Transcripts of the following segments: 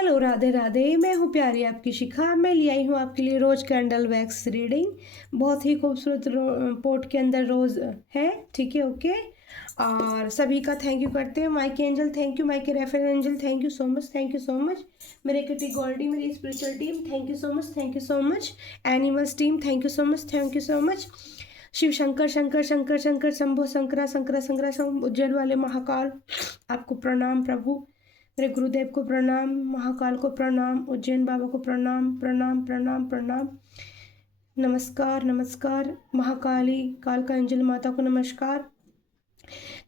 Hello, Radhe Radhe. मैं हूँ प्यारी आपकी शिखा। मैं ले आई हूँ आपके लिए रोज कैंडल वैक्स रीडिंग। बहुत ही खूबसूरत पोट के अंदर रोज है। ठीक है, ओके। और सभी का थैंक यू करते हैं। माइक एंजल थैंक यू, माइक Raphael thank you so much, thank you so much. मेरे किटी गोल्डी, मेरी spiritual team thank you so much, thank you so much. Animals team thank you so much, thank you so much. Shiv Shankar Shankar Shankar Shankar Shambho Shankara Shankara Shankara Shambho Ujjain वाले महाकाल, आपको प्रणाम प्रभु। मेरे गुरुदेव को प्रणाम, महाकाल को प्रणाम, उज्जैन बाबा को प्रणाम प्रणाम प्रणाम प्रणाम। नमस्कार नमस्कार। महाकाली काल का एंजल माता को नमस्कार।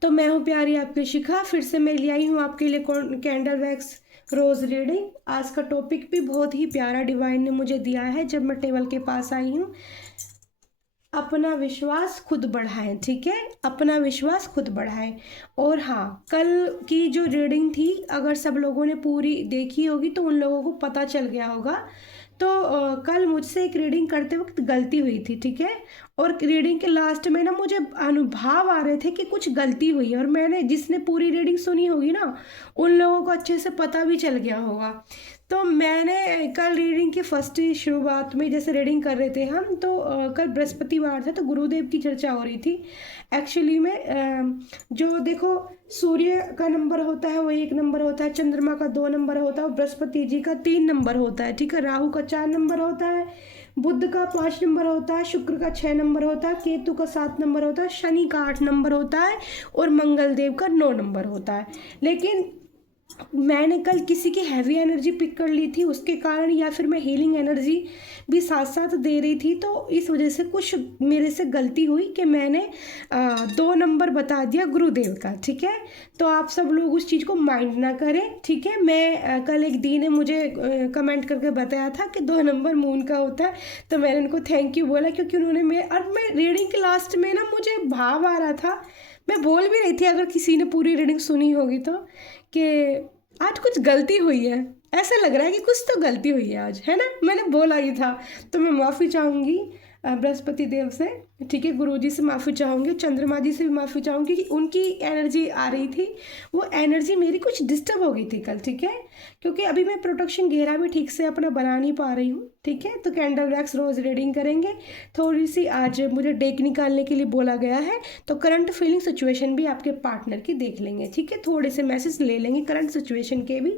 तो मैं हूँ प्यारी आपकी शिखा। फिर से मैं ले आई हूँ आपके लिए कैंडल वैक्स रोज रीडिंग। आज का टॉपिक भी बहुत ही प्यारा डिवाइन ने मुझे दिया है जब मैं टेबल के पास आई हूँ। अपना विश्वास खुद बढ़ाएं। ठीक है, अपना विश्वास खुद बढ़ाएं। और हाँ, कल की जो रीडिंग थी, अगर सब लोगों ने पूरी देखी होगी तो उन लोगों को पता चल गया होगा। तो कल मुझसे एक रीडिंग करते वक्त गलती हुई थी। ठीक है, और रीडिंग के लास्ट में ना मुझे अनुभव आ रहे थे कि कुछ गलती हुई है, और मैंने जिसने पूरी रीडिंग सुनी होगी ना उन लोगों को अच्छे से पता भी चल गया होगा। तो मैंने कल रीडिंग की फर्स्ट शुरुआत में जैसे रीडिंग कर रहे थे हम, तो कल बृहस्पतिवार था तो गुरुदेव की चर्चा हो रही थी। एक्चुअली में जो देखो, सूर्य का नंबर होता है वो 1 नंबर होता है, चंद्रमा का 2 नंबर होता है, और बृहस्पति जी का 3 नंबर होता है। ठीक है, राहु का 4 नंबर होता है, बुध का 5 नंबर होता है, शुक्र का 6 नंबर होता है, केतु का 7 नंबर होता है, शनि का 8 नंबर होता है, और मंगल देव का 9 नंबर होता है। लेकिन मैंने कल किसी की हैवी एनर्जी पिक कर ली थी, उसके कारण, या फिर मैं हीलिंग एनर्जी भी साथ साथ दे रही थी, तो इस वजह से कुछ मेरे से गलती हुई कि मैंने 2 नंबर बता दिया गुरुदेव का। ठीक है, तो आप सब लोग उस चीज़ को माइंड ना करें। ठीक है, मैं कल एक दी ने मुझे कमेंट करके बताया था कि 2 नंबर मून का होता है, तो मैंने उनको थैंक यू बोला, क्योंकि उन्होंने मैं रीडिंग के लास्ट में ना मुझे भाव आ रहा था, मैं बोल भी रही थी, अगर किसी ने पूरी रीडिंग सुनी होगी तो, कि आज कुछ गलती हुई है। ऐसा लग रहा है कि कुछ तो गलती हुई है आज, है ना। मैंने बोला ही था। तो मैं माफ़ी चाहूँगी बृहस्पति देव से। ठीक है, गुरुजी से माफ़ी चाहूँगी, चंद्रमा जी से भी माफ़ी चाहूँगी कि उनकी एनर्जी आ रही थी, वो एनर्जी मेरी कुछ डिस्टर्ब हो गई थी कल। ठीक है, क्योंकि अभी मैं प्रोटेक्शन घेरा भी ठीक से अपना बना नहीं पा रही हूँ। ठीक है, तो कैंडल वैक्स रोज़ रीडिंग करेंगे। थोड़ी सी आज मुझे डेक निकालने के लिए बोला गया है, तो करंट फीलिंग सिचुएशन भी आपके पार्टनर की देख लेंगे। ठीक है, थोड़े से मैसेज ले लेंगे करंट सिचुएशन के भी।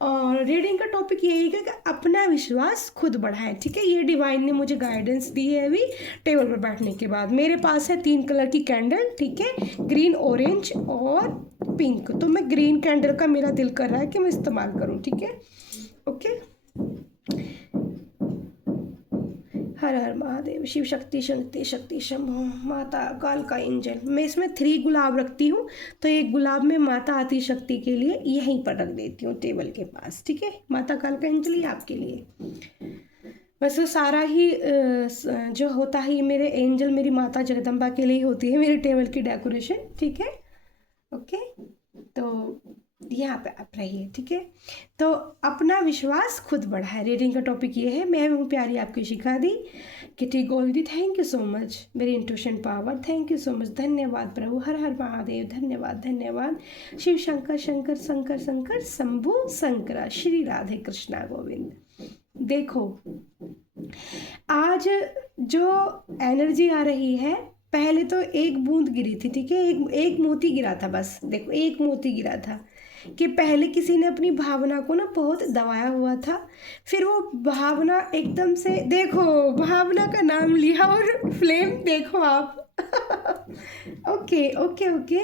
और रीडिंग का टॉपिक यही है कि अपना विश्वास खुद बढ़ाएं। ठीक है, ये डिवाइन ने मुझे गाइडेंस दी है अभी टेबल पर बैठने के बाद। मेरे पास है 3 कलर की कैंडल। ठीक है, ग्रीन, ऑरेंज और पिंक। तो मैं ग्रीन कैंडल का मेरा दिल कर रहा है कि मैं इस्तेमाल करूँ। ठीक है, ओके। हर हर महादेव, शिव शक्ति शक्ति शक्ति शंभो, माता काल का एंजल। मैं इसमें 3 गुलाब रखती हूँ, तो एक गुलाब में माता आदि शक्ति के लिए यहीं पर रख देती हूँ टेबल के पास। ठीक है, माता काल का एंजल ही आपके लिए। वैसे सारा ही जो होता है ये मेरे एंजल मेरी माता जगदम्बा के लिए ही होती है, मेरी टेबल की डेकोरेशन। ठीक है, ओके। तो यहाँ पे आप रहिए। ठीक है, तो अपना विश्वास खुद बढ़ाए। रीडिंग का टॉपिक ये है। मैं हूँ प्यारी आपकी Shikha di, Kitty Goldie. Thank you so much मेरी intuition power, thank you so much. धन्यवाद प्रभु, हर हर महादेव, धन्यवाद धन्यवाद। शिव शंकर शंकर शंकर शंकर शंभु शंकरा, श्री राधे कृष्णा गोविंद। देखो, आज जो एनर्जी आ रही है, पहले तो एक बूंद गिरी थी। ठीक है, एक मोती गिरा था, बस देखो एक मोती गिरा था, कि पहले किसी ने अपनी भावना को ना बहुत दबाया हुआ था, फिर वो भावना एकदम से, देखो भावना का नाम लिया और फ्लेम देखो आप। Okay okay okay.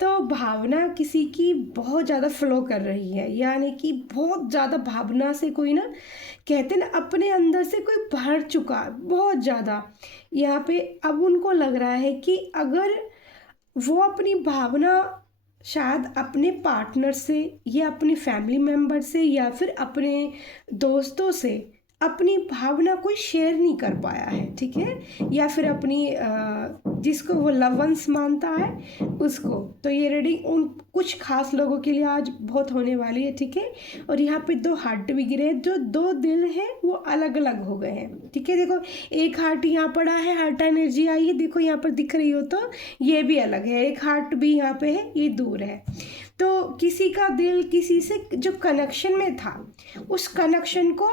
तो भावना किसी की बहुत ज़्यादा फ्लो कर रही है, यानी कि बहुत ज़्यादा भावना से कोई ना, कहते ना अपने अंदर से कोई भर चुका बहुत ज़्यादा। यहाँ पे अब उनको लग रहा है कि अगर वो अपनी भावना शायद अपने पार्टनर से या अपने फैमिली मेम्बर से या फिर अपने दोस्तों से अपनी भावना कोई शेयर नहीं कर पाया है। ठीक है, या फिर अपनी जिसको वो लव वंस मानता है उसको, तो ये रीडिंग उन कुछ खास लोगों के लिए आज बहुत होने वाली है। ठीक है, और यहाँ पे 2 हार्ट भी गिरे हैं, जो 2 दिल हैं वो अलग अलग हो गए हैं। ठीक है, देखो एक हार्ट यहाँ पड़ा है, हार्ट एनर्जी आई है, देखो यहाँ पर दिख रही हो तो ये भी अलग है, एक हार्ट भी यहाँ पे है, ये दूर है। तो किसी का दिल किसी से जो कनेक्शन में था, उस कनेक्शन को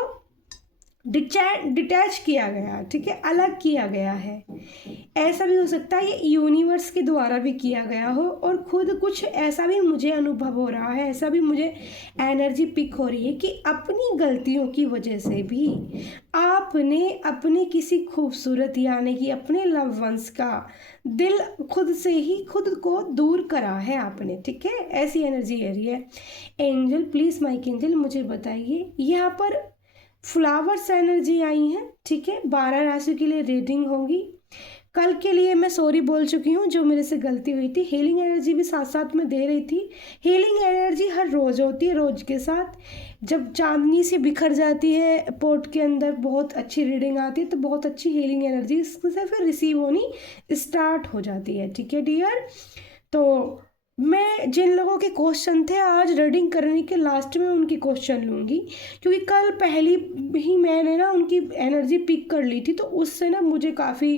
डिटैच किया गया, ठीक है, अलग किया गया है। ऐसा भी हो सकता है ये यूनिवर्स के द्वारा भी किया गया हो, और खुद कुछ ऐसा भी मुझे अनुभव हो रहा है, ऐसा भी मुझे एनर्जी पिक हो रही है कि अपनी गलतियों की वजह से भी आपने अपने किसी खूबसूरत यानी कि अपने लव वंस का दिल खुद से ही खुद को दूर करा है आपने, ठीक है। ऐसी एनर्जी आ रही है। एंजल प्लीज़ माइक एंजल मुझे बताइए, यहाँ पर फ्लावर्स एनर्जी आई है, ठीक है। 12 राशि के लिए रीडिंग होगी। कल के लिए मैं सॉरी बोल चुकी हूँ, जो मेरे से गलती हुई थी। हीलिंग एनर्जी भी साथ साथ में दे रही थी। हीलिंग एनर्जी हर रोज़ होती है, रोज़ के साथ जब चांदनी से बिखर जाती है पोर्ट के अंदर, बहुत अच्छी रीडिंग आती है, तो बहुत अच्छी हीलिंग एनर्जी इससे फिर रिसीव होनी स्टार्ट हो जाती है, ठीक है डियर। तो मैं जिन लोगों के क्वेश्चन थे आज रीडिंग करने के लास्ट में उनकी क्वेश्चन लूँगी, क्योंकि कल पहली ही मैंने ना उनकी एनर्जी पिक कर ली थी, तो उससे ना मुझे काफ़ी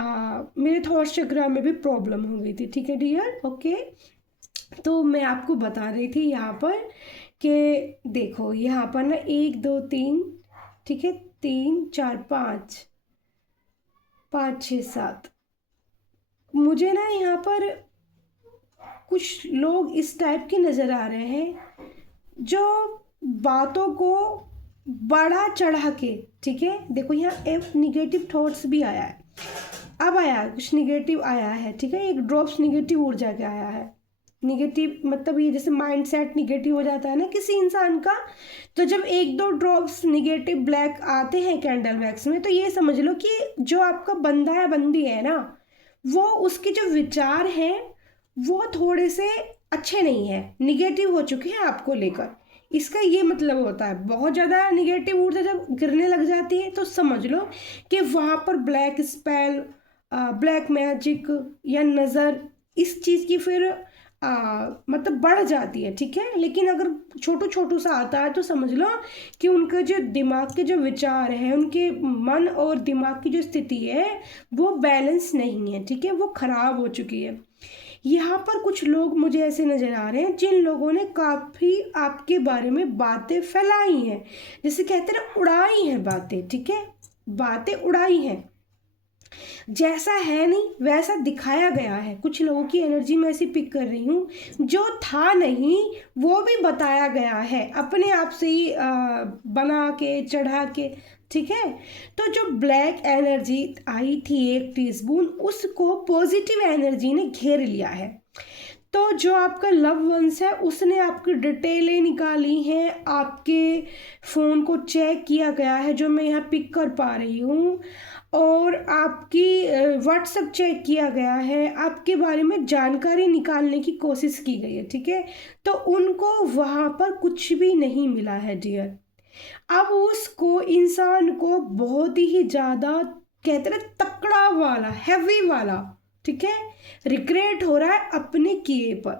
मेरे थॉट चक्र में भी प्रॉब्लम हो गई थी, ठीक है डियर। ओके, तो मैं आपको बता रही थी यहाँ पर कि देखो यहाँ पर ना 1 2 3, ठीक है, 3 4 5 5 6 7, मुझे ना यहाँ पर कुछ लोग इस टाइप के नज़र आ रहे हैं जो बातों को बढ़ा चढ़ा के, ठीक है। देखो यहाँ एक निगेटिव थॉट्स भी आया है, अब आया है कुछ निगेटिव आया है, ठीक है। एक ड्रॉप्स निगेटिव ऊर्जा के आया है। निगेटिव मतलब ये जैसे माइंड सेट निगेटिव हो जाता है ना किसी इंसान का, तो जब 1 2 ड्रॉप्स निगेटिव ब्लैक आते हैं कैंडल वैक्स में, तो ये समझ लो कि जो आपका बंदा या बंदी है ना, वो उसके जो विचार हैं वो थोड़े से अच्छे नहीं है, निगेटिव हो चुके हैं आपको लेकर। इसका ये मतलब होता है बहुत ज़्यादा निगेटिव ऊर्जा जब गिरने लग जाती है, तो समझ लो कि वहाँ पर ब्लैक स्पेल, ब्लैक मैजिक या नज़र, इस चीज़ की फिर मतलब बढ़ जाती है, ठीक है। लेकिन अगर छोटू छोटू सा आता है तो समझ लो कि उनका जो दिमाग के जो विचार है, उनके मन और दिमाग की जो स्थिति है वो बैलेंस नहीं है, ठीक है, वो ख़राब हो चुकी है। यहाँ पर कुछ लोग मुझे ऐसे नज़र आ रहे हैं जिन लोगों ने काफ़ी आपके बारे में बातें फैलाई हैं, जैसे कहते हैं ना उड़ाई हैं बातें, ठीक है, बातें उड़ाई हैं, जैसा है नहीं वैसा दिखाया गया है। कुछ लोगों की एनर्जी में ऐसी पिक कर रही हूँ, जो था नहीं वो भी बताया गया है अपने आप से ही बना के चढ़ा के, ठीक है। तो जो ब्लैक एनर्जी आई थी 1 टीस्पून, उसको पॉजिटिव एनर्जी ने घेर लिया है। तो जो आपका लव वंस है उसने आपकी डिटेलें निकाली हैं, आपके फ़ोन को चेक किया गया है जो मैं यहाँ पिक कर पा रही हूँ, और आपकी व्हाट्सएप चेक किया गया है, आपके बारे में जानकारी निकालने की कोशिश की गई है, ठीक है। तो उनको वहाँ पर कुछ भी नहीं मिला है डियर। अब उसको इंसान को बहुत ही ज़्यादा कहते हैं तकड़ा वाला हैवी वाला, ठीक है, रिग्रेट हो रहा है अपने किए पर,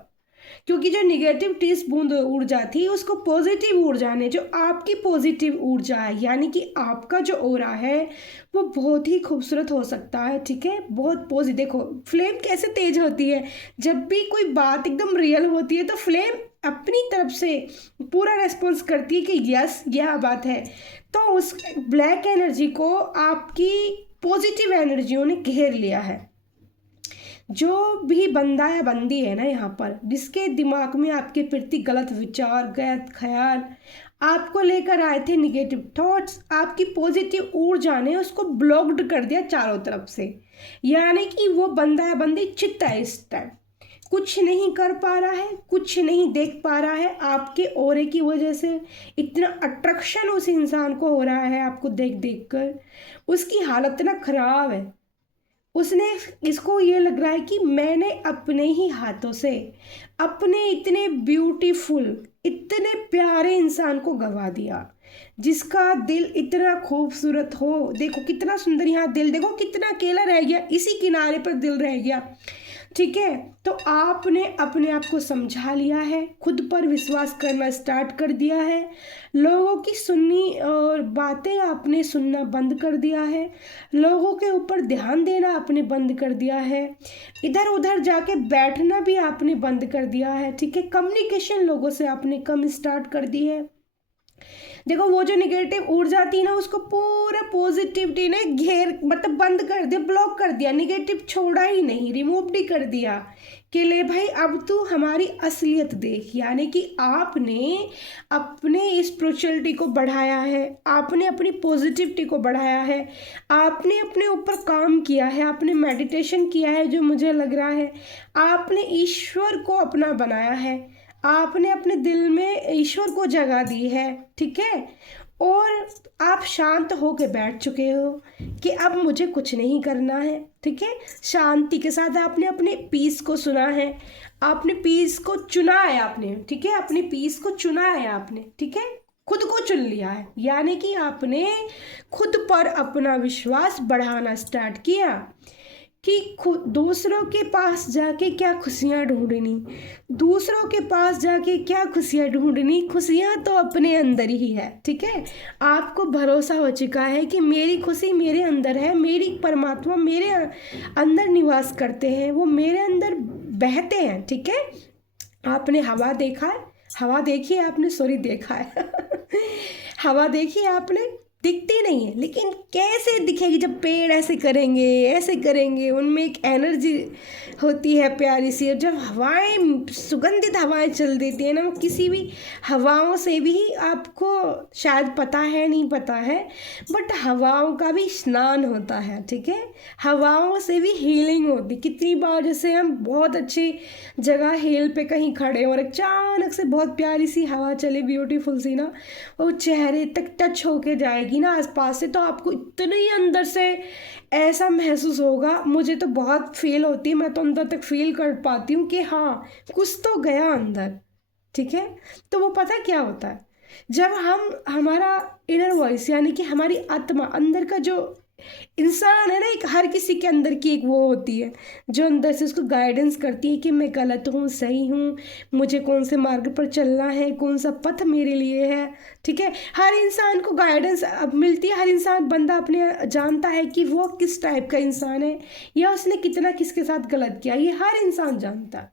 क्योंकि जो निगेटिव 30 बूंद ऊर्जा थी उसको पॉजिटिव ऊर्जा ने, जो आपकी पॉजिटिव ऊर्जा है यानी कि आपका जो ऑरा है वो बहुत ही खूबसूरत हो सकता है, ठीक है, बहुत पॉजिटिव। देखो फ्लेम कैसे तेज होती है, जब भी कोई बात एकदम रियल होती है तो फ्लेम अपनी तरफ से पूरा रेस्पॉन्स करती है कि यस यह बात है। तो उस ब्लैक एनर्जी को आपकी पॉजिटिव एनर्जियों ने घेर लिया है। जो भी बंदा या बंदी है ना यहाँ पर, जिसके दिमाग में आपके प्रति गलत विचार, गलत ख्याल आपको लेकर आए थे, निगेटिव थॉट्स, आपकी पॉजिटिव ऊर्जा ने उसको ब्लॉक्ड कर दिया चारों तरफ से, यानी कि वो बंदा या बंदी चित्ता है इस टाइम, कुछ नहीं कर पा रहा है, कुछ नहीं देख पा रहा है। आपके ऑरे की वजह से इतना अट्रैक्शन उस इंसान को हो रहा है आपको देख देख कर, उसकी हालत ना खराब है। उसने इसको ये लग रहा है कि मैंने अपने ही हाथों से अपने इतने ब्यूटीफुल, इतने प्यारे इंसान को गवा दिया, जिसका दिल इतना खूबसूरत हो। देखो कितना सुंदर यहाँ दिल, देखो कितना अकेला रह गया, इसी किनारे पर दिल रह गया। ठीक है। तो आपने अपने आप को समझा लिया है, खुद पर विश्वास करना स्टार्ट कर दिया है, लोगों की सुननी और बातें आपने सुनना बंद कर दिया है, लोगों के ऊपर ध्यान देना आपने बंद कर दिया है, इधर उधर जाके बैठना भी आपने बंद कर दिया है। ठीक है। कम्युनिकेशन लोगों से आपने कम स्टार्ट कर दी है। देखो वो जो निगेटिव ऊर्जा थी ना, उसको पूरा पॉजिटिविटी ने घेर मतलब बंद कर दिया, ब्लॉक कर दिया, निगेटिव छोड़ा ही नहीं, रिमूव भी कर दिया कि ले भाई अब तू हमारी असलियत देख। यानी कि आपने अपने स्पिरिचुअलिटी को बढ़ाया है, आपने अपनी पॉजिटिविटी को बढ़ाया है, आपने अपने ऊपर काम किया है, आपने मेडिटेशन किया है जो मुझे लग रहा है, आपने ईश्वर को अपना बनाया है, आपने अपने दिल में ईश्वर को जगह दी है। ठीक है। और आप शांत होके बैठ चुके हो कि अब मुझे कुछ नहीं करना है। ठीक है। शांति के साथ आपने अपने पीस को सुना है, आपने पीस को चुना है आपने। ठीक है। अपने पीस को चुना है आपने। ठीक है। खुद को चुन लिया है, यानी कि आपने खुद पर अपना विश्वास बढ़ाना स्टार्ट किया कि खुद दूसरों के पास जाके क्या खुशियाँ ढूंढनी, दूसरों के पास जाके क्या खुशियाँ ढूंढनी, खुशियाँ तो अपने अंदर ही है। ठीक है। आपको भरोसा हो चुका है कि मेरी खुशी मेरे अंदर है, मेरी परमात्मा मेरे अंदर निवास करते हैं, वो मेरे अंदर बहते हैं। ठीक है। आपने हवा देखा है, हवा देखी है आपने, सॉरी देखा है हवा देखी है आपने, दिखती नहीं है, लेकिन कैसे दिखेगी जब पेड़ ऐसे करेंगे, उनमें एक एनर्जी होती है प्यारी सी। और जब हवाएं सुगंधित हवाएं चल देती है ना, वो किसी भी हवाओं से भी आपको शायद पता है नहीं पता है, बट हवाओं का भी स्नान होता है। ठीक है। हवाओं से भी हीलिंग होती। कितनी बार जैसे हम बहुत अच्छी जगह हिल पे कहीं खड़े और अचानक से बहुत प्यारी सी हवा चले, ब्यूटीफुल सी ना, वो चेहरे तक टच होके जाएगी ना आसपास से, तो आपको इतने ही अंदर से ऐसा महसूस होगा। मुझे तो बहुत फील होती है, मैं तो अंदर तक फील कर पाती हूँ कि हाँ कुछ तो गया अंदर। ठीक है। तो वो पता क्या होता है, जब हम हमारा इनर वॉइस यानी कि हमारी आत्मा अंदर का जो इंसान है ना, एक हर किसी के अंदर की एक वो होती है जो अंदर से उसको गाइडेंस करती है कि मैं गलत हूँ सही हूँ, मुझे कौन से मार्ग पर चलना है, कौन सा पथ मेरे लिए है। ठीक है। हर इंसान को गाइडेंस अब मिलती है, हर इंसान बंदा अपने जानता है कि वो किस टाइप का इंसान है या उसने कितना किसके साथ गलत किया, ये हर इंसान जानता है।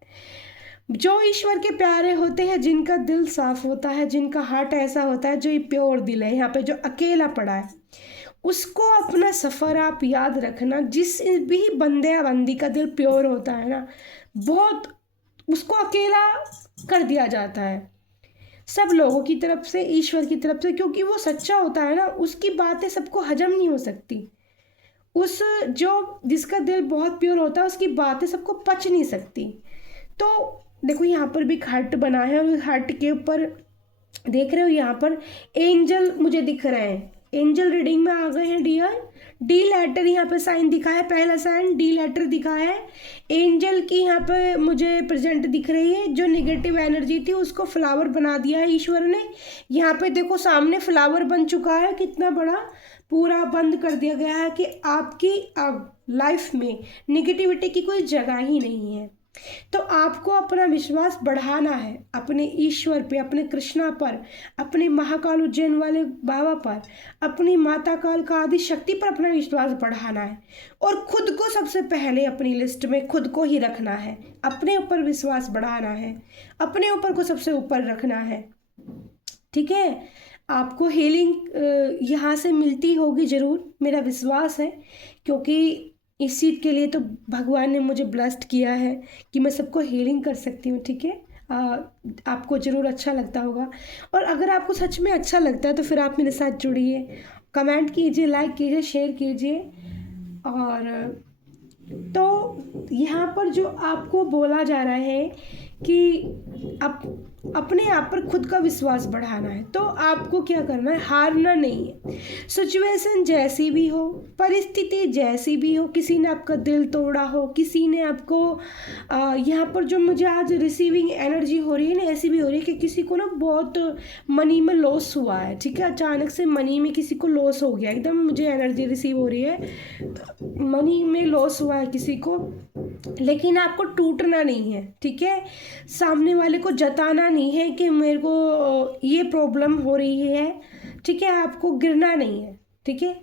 जो ईश्वर के प्यारे होते हैं, जिनका दिल साफ होता है, जिनका हार्ट ऐसा होता है, जो ये प्योर दिल है, यहाँ पे जो अकेला पड़ा है, उसको अपना सफ़र आप याद रखना। जिस भी बंदे या बंदी का दिल प्योर होता है ना, बहुत उसको अकेला कर दिया जाता है सब लोगों की तरफ से, ईश्वर की तरफ से, क्योंकि वो सच्चा होता है ना, उसकी बातें सबको हजम नहीं हो सकती। उस जो जिसका दिल बहुत प्योर होता है, उसकी बातें सबको पच नहीं सकती। तो देखो यहाँ पर भी हर्ट बना है, और हर्ट के ऊपर देख रहे हो यहाँ पर एंजल मुझे दिख रहे हैं, एंजल रीडिंग में आ गए हैं डियर। डी लेटर यहाँ पे साइन दिखा है, पहला साइन डी लेटर दिखा है, एंजल की यहाँ पे मुझे प्रेजेंट दिख रही है। जो नेगेटिव एनर्जी थी उसको फ्लावर बना दिया है ईश्वर ने। यहाँ पे देखो सामने फ्लावर बन चुका है, कितना बड़ा, पूरा बंद कर दिया गया है कि आपकी लाइफ में निगेटिविटी की कोई जगह ही नहीं है। तो आपको अपना विश्वास बढ़ाना है अपने ईश्वर पे, अपने कृष्णा पर, अपने महाकाल उज्जैन वाले बाबा पर, अपनी माता काल का आदि शक्ति पर अपना विश्वास बढ़ाना है। और खुद को सबसे पहले अपनी लिस्ट में खुद को ही रखना है, अपने ऊपर विश्वास बढ़ाना है, अपने ऊपर को सबसे ऊपर रखना है। ठीक है। आपको हीलिंग यहाँ से मिलती होगी ज़रूर, मेरा विश्वास है, क्योंकि इस चीज़ के लिए तो भगवान ने मुझे ब्लेस्ड किया है कि मैं सबको हीलिंग कर सकती हूँ। ठीक है। आपको ज़रूर अच्छा लगता होगा, और अगर आपको सच में अच्छा लगता है तो फिर आप मेरे साथ जुड़िए, कमेंट कीजिए, लाइक कीजिए, शेयर कीजिए। और तो यहाँ पर जो आपको बोला जा रहा है कि आप अपने आप पर खुद का विश्वास बढ़ाना है। तो आपको क्या करना है, हारना नहीं है। सिचुएशन जैसी भी हो, परिस्थिति जैसी भी हो, किसी ने आपका दिल तोड़ा हो, किसी ने आपको यहाँ पर जो मुझे आज रिसीविंग एनर्जी हो रही है ना, ऐसी भी हो रही है कि किसी को ना बहुत मनी में लॉस हुआ है, ठीक है, अचानक से मनी में किसी को लॉस हो गया, एकदम मुझे एनर्जी रिसीव हो रही है, मनी में लॉस हुआ है किसी को। लेकिन आपको टूटना नहीं है, ठीक है, सामने वाले को जताना नहीं है कि मेरे को ये प्रॉब्लम हो रही है, ठीक है, आपको गिरना नहीं है, ठीक है,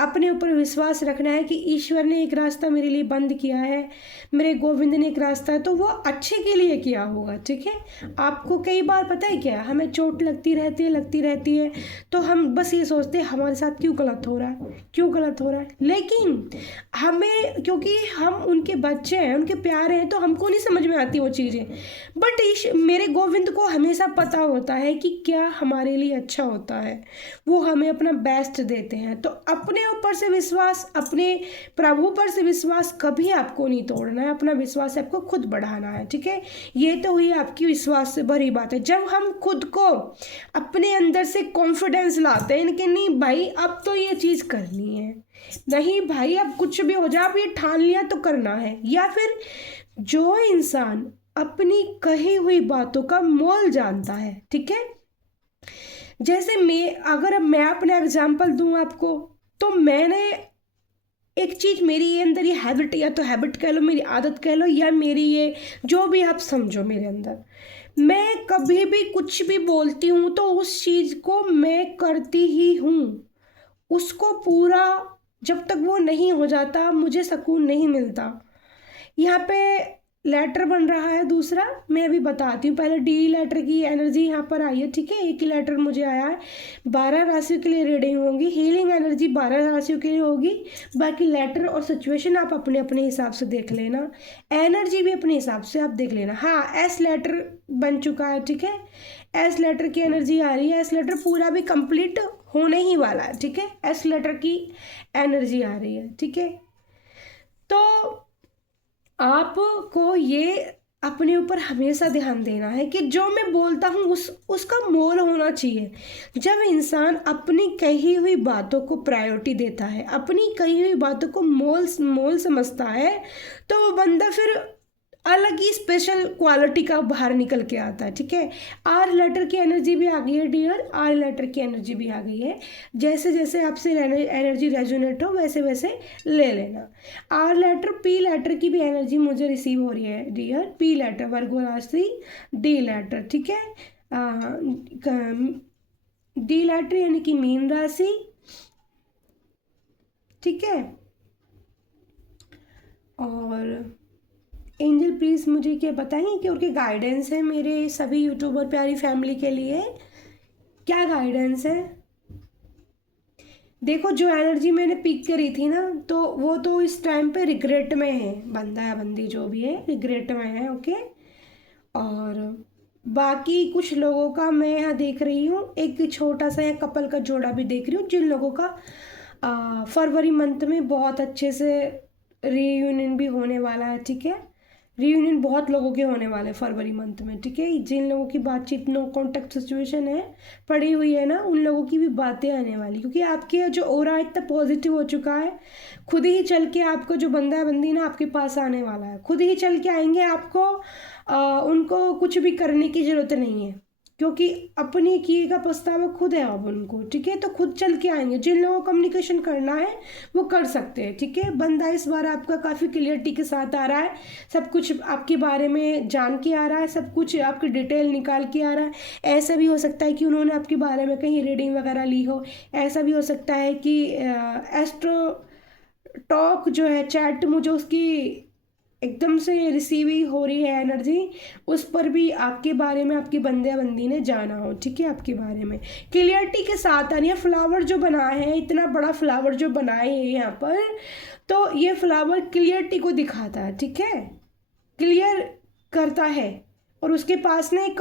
अपने ऊपर विश्वास रखना है कि ईश्वर ने एक रास्ता मेरे लिए बंद किया है, मेरे गोविंद ने एक रास्ता, तो वो अच्छे के लिए किया होगा, ठीक है। आपको कई बार पता है क्या, हमें चोट लगती रहती है, तो हम बस ये सोचते हैं हमारे साथ क्यों गलत हो रहा है, क्यों गलत हो रहा है। लेकिन हमें, क्योंकि हम उनके बच्चे हैं, उनके प्यारे हैं, तो हमको नहीं समझ में आती वो चीज़ें, बट मेरे गोविंद को हमेशा पता होता है कि क्या हमारे लिए अच्छा होता है, वो हमें अपना बेस्ट देते हैं। तो अपने ऊपर से विश्वास, अपने प्रभु पर से विश्वास कभी आपको नहीं तोड़ना है, अपना विश्वास आपको खुद बढ़ाना है, ठीक है। ये तो हुई आपकी विश्वास से भरी बात है। जब हम खुद को अपने अंदर से कॉन्फिडेंस लाते हैं कि नहीं भाई अब तो ये चीज़ करनी है, नहीं भाई अब कुछ भी हो जाए, अब ये ठान लिया तो करना है, या फिर जो इंसान अपनी कही हुई बातों का मोल जानता है, ठीक है, जैसे अगर मैं अपना एग्जाम्पल दूं आपको, तो मैंने एक चीज़, मेरी ये अंदर ये हैबिट, या तो हैबिट कह लो, मेरी आदत कह लो, या मेरी ये जो भी आप समझो, मेरे अंदर मैं कभी भी कुछ भी बोलती हूँ तो उस चीज़ को मैं करती ही हूँ, उसको पूरा, जब तक वो नहीं हो जाता मुझे सुकून नहीं मिलता। यहाँ पे लेटर बन रहा है दूसरा, मैं अभी बताती हूँ। पहले डी लेटर की एनर्जी यहाँ पर आई है, ठीक है, एक ही लेटर मुझे आया है। 12 राशियों के लिए रीडिंग होगी, हीलिंग एनर्जी 12 राशियों के लिए होगी, बाकी लेटर और सिचुएशन आप अपने अपने हिसाब से देख लेना, एनर्जी भी अपने हिसाब से आप देख लेना। हाँ, एस लेटर बन चुका है, ठीक है, एस लेटर की एनर्जी आ रही है, एस लेटर पूरा भी कंप्लीट होने ही वाला है, ठीक है, एस लेटर की एनर्जी आ रही है, ठीक है। तो आपको ये अपने ऊपर हमेशा ध्यान देना है कि जो मैं बोलता हूँ उसका मोल होना चाहिए। जब इंसान अपनी कही हुई बातों को प्रायोरिटी देता है, अपनी कही हुई बातों को मोल समझता है, तो वो बंदा फिर अलग ही स्पेशल क्वालिटी का बाहर निकल के आता है, ठीक है। आर लेटर की एनर्जी भी आ गई है डियर, आर लेटर की एनर्जी भी आ गई है। जैसे जैसे आपसे एनर्जी रेजोनेट हो वैसे वैसे ले लेना। आर लेटर, पी लेटर की भी एनर्जी मुझे रिसीव हो रही है डियर, पी लेटर वर्गो राशि, डी लेटर, ठीक है, डी लेटर यानी कि मीन राशि, ठीक है। और एंजल प्लीज़ मुझे क्या बताएंगे कि उनके गाइडेंस है मेरे सभी यूट्यूबर प्यारी फैमिली के लिए, क्या गाइडेंस है। देखो जो एनर्जी मैंने पिक करी थी ना, तो वो तो इस टाइम पे रिग्रेट में है, बंदा या बंदी जो भी है रिग्रेट में है, ओके। और बाकी कुछ लोगों का मैं यहाँ देख रही हूँ, एक छोटा सा यहाँ कपल का जोड़ा भी देख रही हूँ, जिन लोगों का फरवरी मंथ में बहुत अच्छे से रीयूनियन भी होने वाला है, ठीक है। रीयूनियन बहुत लोगों के होने वाले हैं फरवरी मंथ में, ठीक है। जिन लोगों की बातचीत नो कॉन्टेक्ट सिचुएशन है पड़ी हुई है ना, उन लोगों की भी बातें आने वाली, क्योंकि आपके जो ऑरा इतना पॉजिटिव हो चुका है, खुद ही चल के आपको जो बंदा बंदी ना आपके पास आने वाला है, खुद ही चल के आएंगे आपको, उनको कुछ भी करने की ज़रूरत नहीं है, क्योंकि अपने किए का पछतावा खुद है अब उनको, ठीक है। तो खुद चल के आएंगे, जिन लोगों को कम्युनिकेशन करना है वो कर सकते हैं, ठीक है। बंदा इस बार आपका काफ़ी क्लियरिटी के साथ आ रहा है, सब कुछ आपके बारे में जान के आ रहा है, सब कुछ आपकी डिटेल निकाल के आ रहा है। ऐसा भी हो सकता है कि उन्होंने आपके बारे में कहीं रीडिंग वगैरह ली हो, ऐसा भी हो सकता है कि एस्ट्रो टॉक जो है चैट, मुझे उसकी एकदम से रिसीव ही हो रही है एनर्जी, उस पर भी आपके बारे में आपकी बंदे बंदी ने जाना हो, ठीक है, आपके बारे में क्लियरिटी के साथ आनी है। फ्लावर जो बनाए हैं, इतना बड़ा फ्लावर जो बनाए हैं यहाँ पर, तो ये फ्लावर क्लियरिटी को दिखाता है, ठीक है, क्लियर करता है। और उसके पास ना एक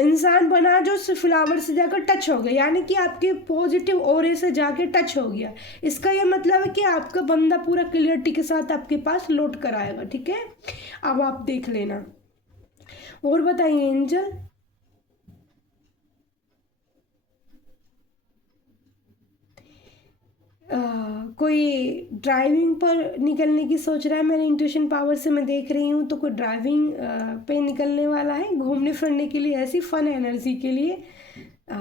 इंसान बना जो उस फ्लावर से जाकर टच हो गया, यानी कि आपके पॉजिटिव ऑरे से जाके टच हो गया। इसका ये मतलब है कि आपका बंदा पूरा क्लियरिटी के साथ आपके पास लौट कर आएगा, ठीक है। अब आप देख लेना। और बताइए एंजल, कोई ड्राइविंग पर निकलने की सोच रहा है, मैंने इंट्यूशन पावर से मैं देख रही हूँ, तो कोई ड्राइविंग पे निकलने वाला है घूमने फिरने के लिए, ऐसी फन एनर्जी के लिए। अ,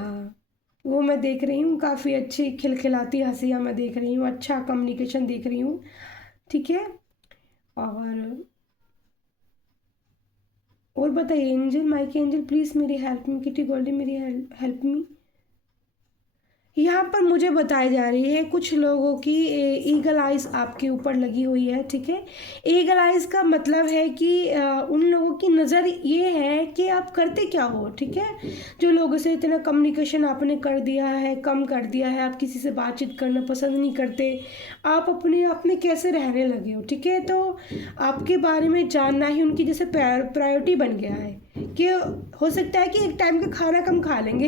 वो मैं देख रही हूँ, काफ़ी अच्छी खिलखिलाती हंसियाँ मैं देख रही हूँ, अच्छा कम्युनिकेशन देख रही हूँ, ठीक है। और बताइए एंजल, माइक एंजल प्लीज़ मेरी हेल्प मी, किटी गोल्डी मेरी हेल्प मी। यहाँ पर मुझे बताई जा रही है कुछ लोगों की ईगल आइज आपके ऊपर लगी हुई है, ठीक है। ईगल आइज का मतलब है कि उन लोगों की नज़र ये है कि आप करते क्या हो, ठीक है। जो लोगों से इतना कम्युनिकेशन आपने कर दिया है, कम कर दिया है, आप किसी से बातचीत करना पसंद नहीं करते, आप अपने आप में कैसे रहने लगे हो, ठीक है। तो आपके बारे में जानना ही उनकी जैसे प्रायोरिटी बन गया है कि हो सकता है कि एक टाइम का खाना कम खा लेंगे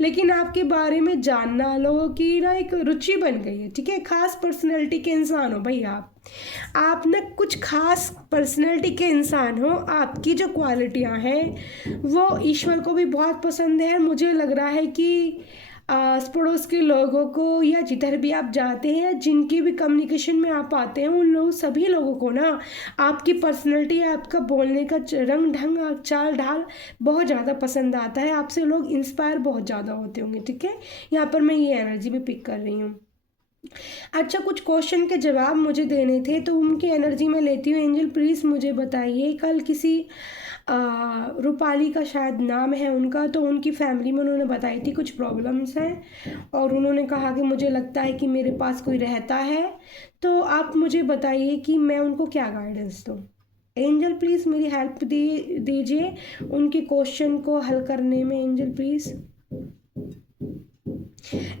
लेकिन आपके बारे में जानना लोगों की ना एक रुचि बन गई है, ठीक है। खास पर्सनैलिटी के इंसान हो भाई आप ना कुछ खास पर्सनैलिटी के इंसान हो। आपकी जो क्वालिटियां हैं वो ईश्वर को भी बहुत पसंद है। मुझे लग रहा है कि आस पड़ोस के लोगों को या जिधर भी आप जाते हैं, जिनकी भी कम्युनिकेशन में आप आते हैं, उन लोग सभी लोगों को ना आपकी पर्सनैलिटी, आपका बोलने का रंग ढंग, चाल ढाल बहुत ज़्यादा पसंद आता है। आपसे लोग इंस्पायर बहुत ज़्यादा होते होंगे, ठीक है। यहाँ पर मैं ये एनर्जी भी पिक कर रही हूँ। अच्छा, कुछ क्वेश्चन के जवाब मुझे देने थे तो उनकी एनर्जी में लेती हूँ। एंजल प्लीज़ मुझे बताइए, कल किसी रूपाली का शायद नाम है उनका, तो उनकी फैमिली में उन्होंने बताई थी कुछ प्रॉब्लम्स हैं और उन्होंने कहा कि मुझे लगता है कि मेरे पास कोई रहता है, तो आप मुझे बताइए कि मैं उनको क्या गाइडेंस दूँ। एंजल प्लीज़ मेरी हेल्प दीजिए उनके क्वेश्चन को हल करने में। Angel please.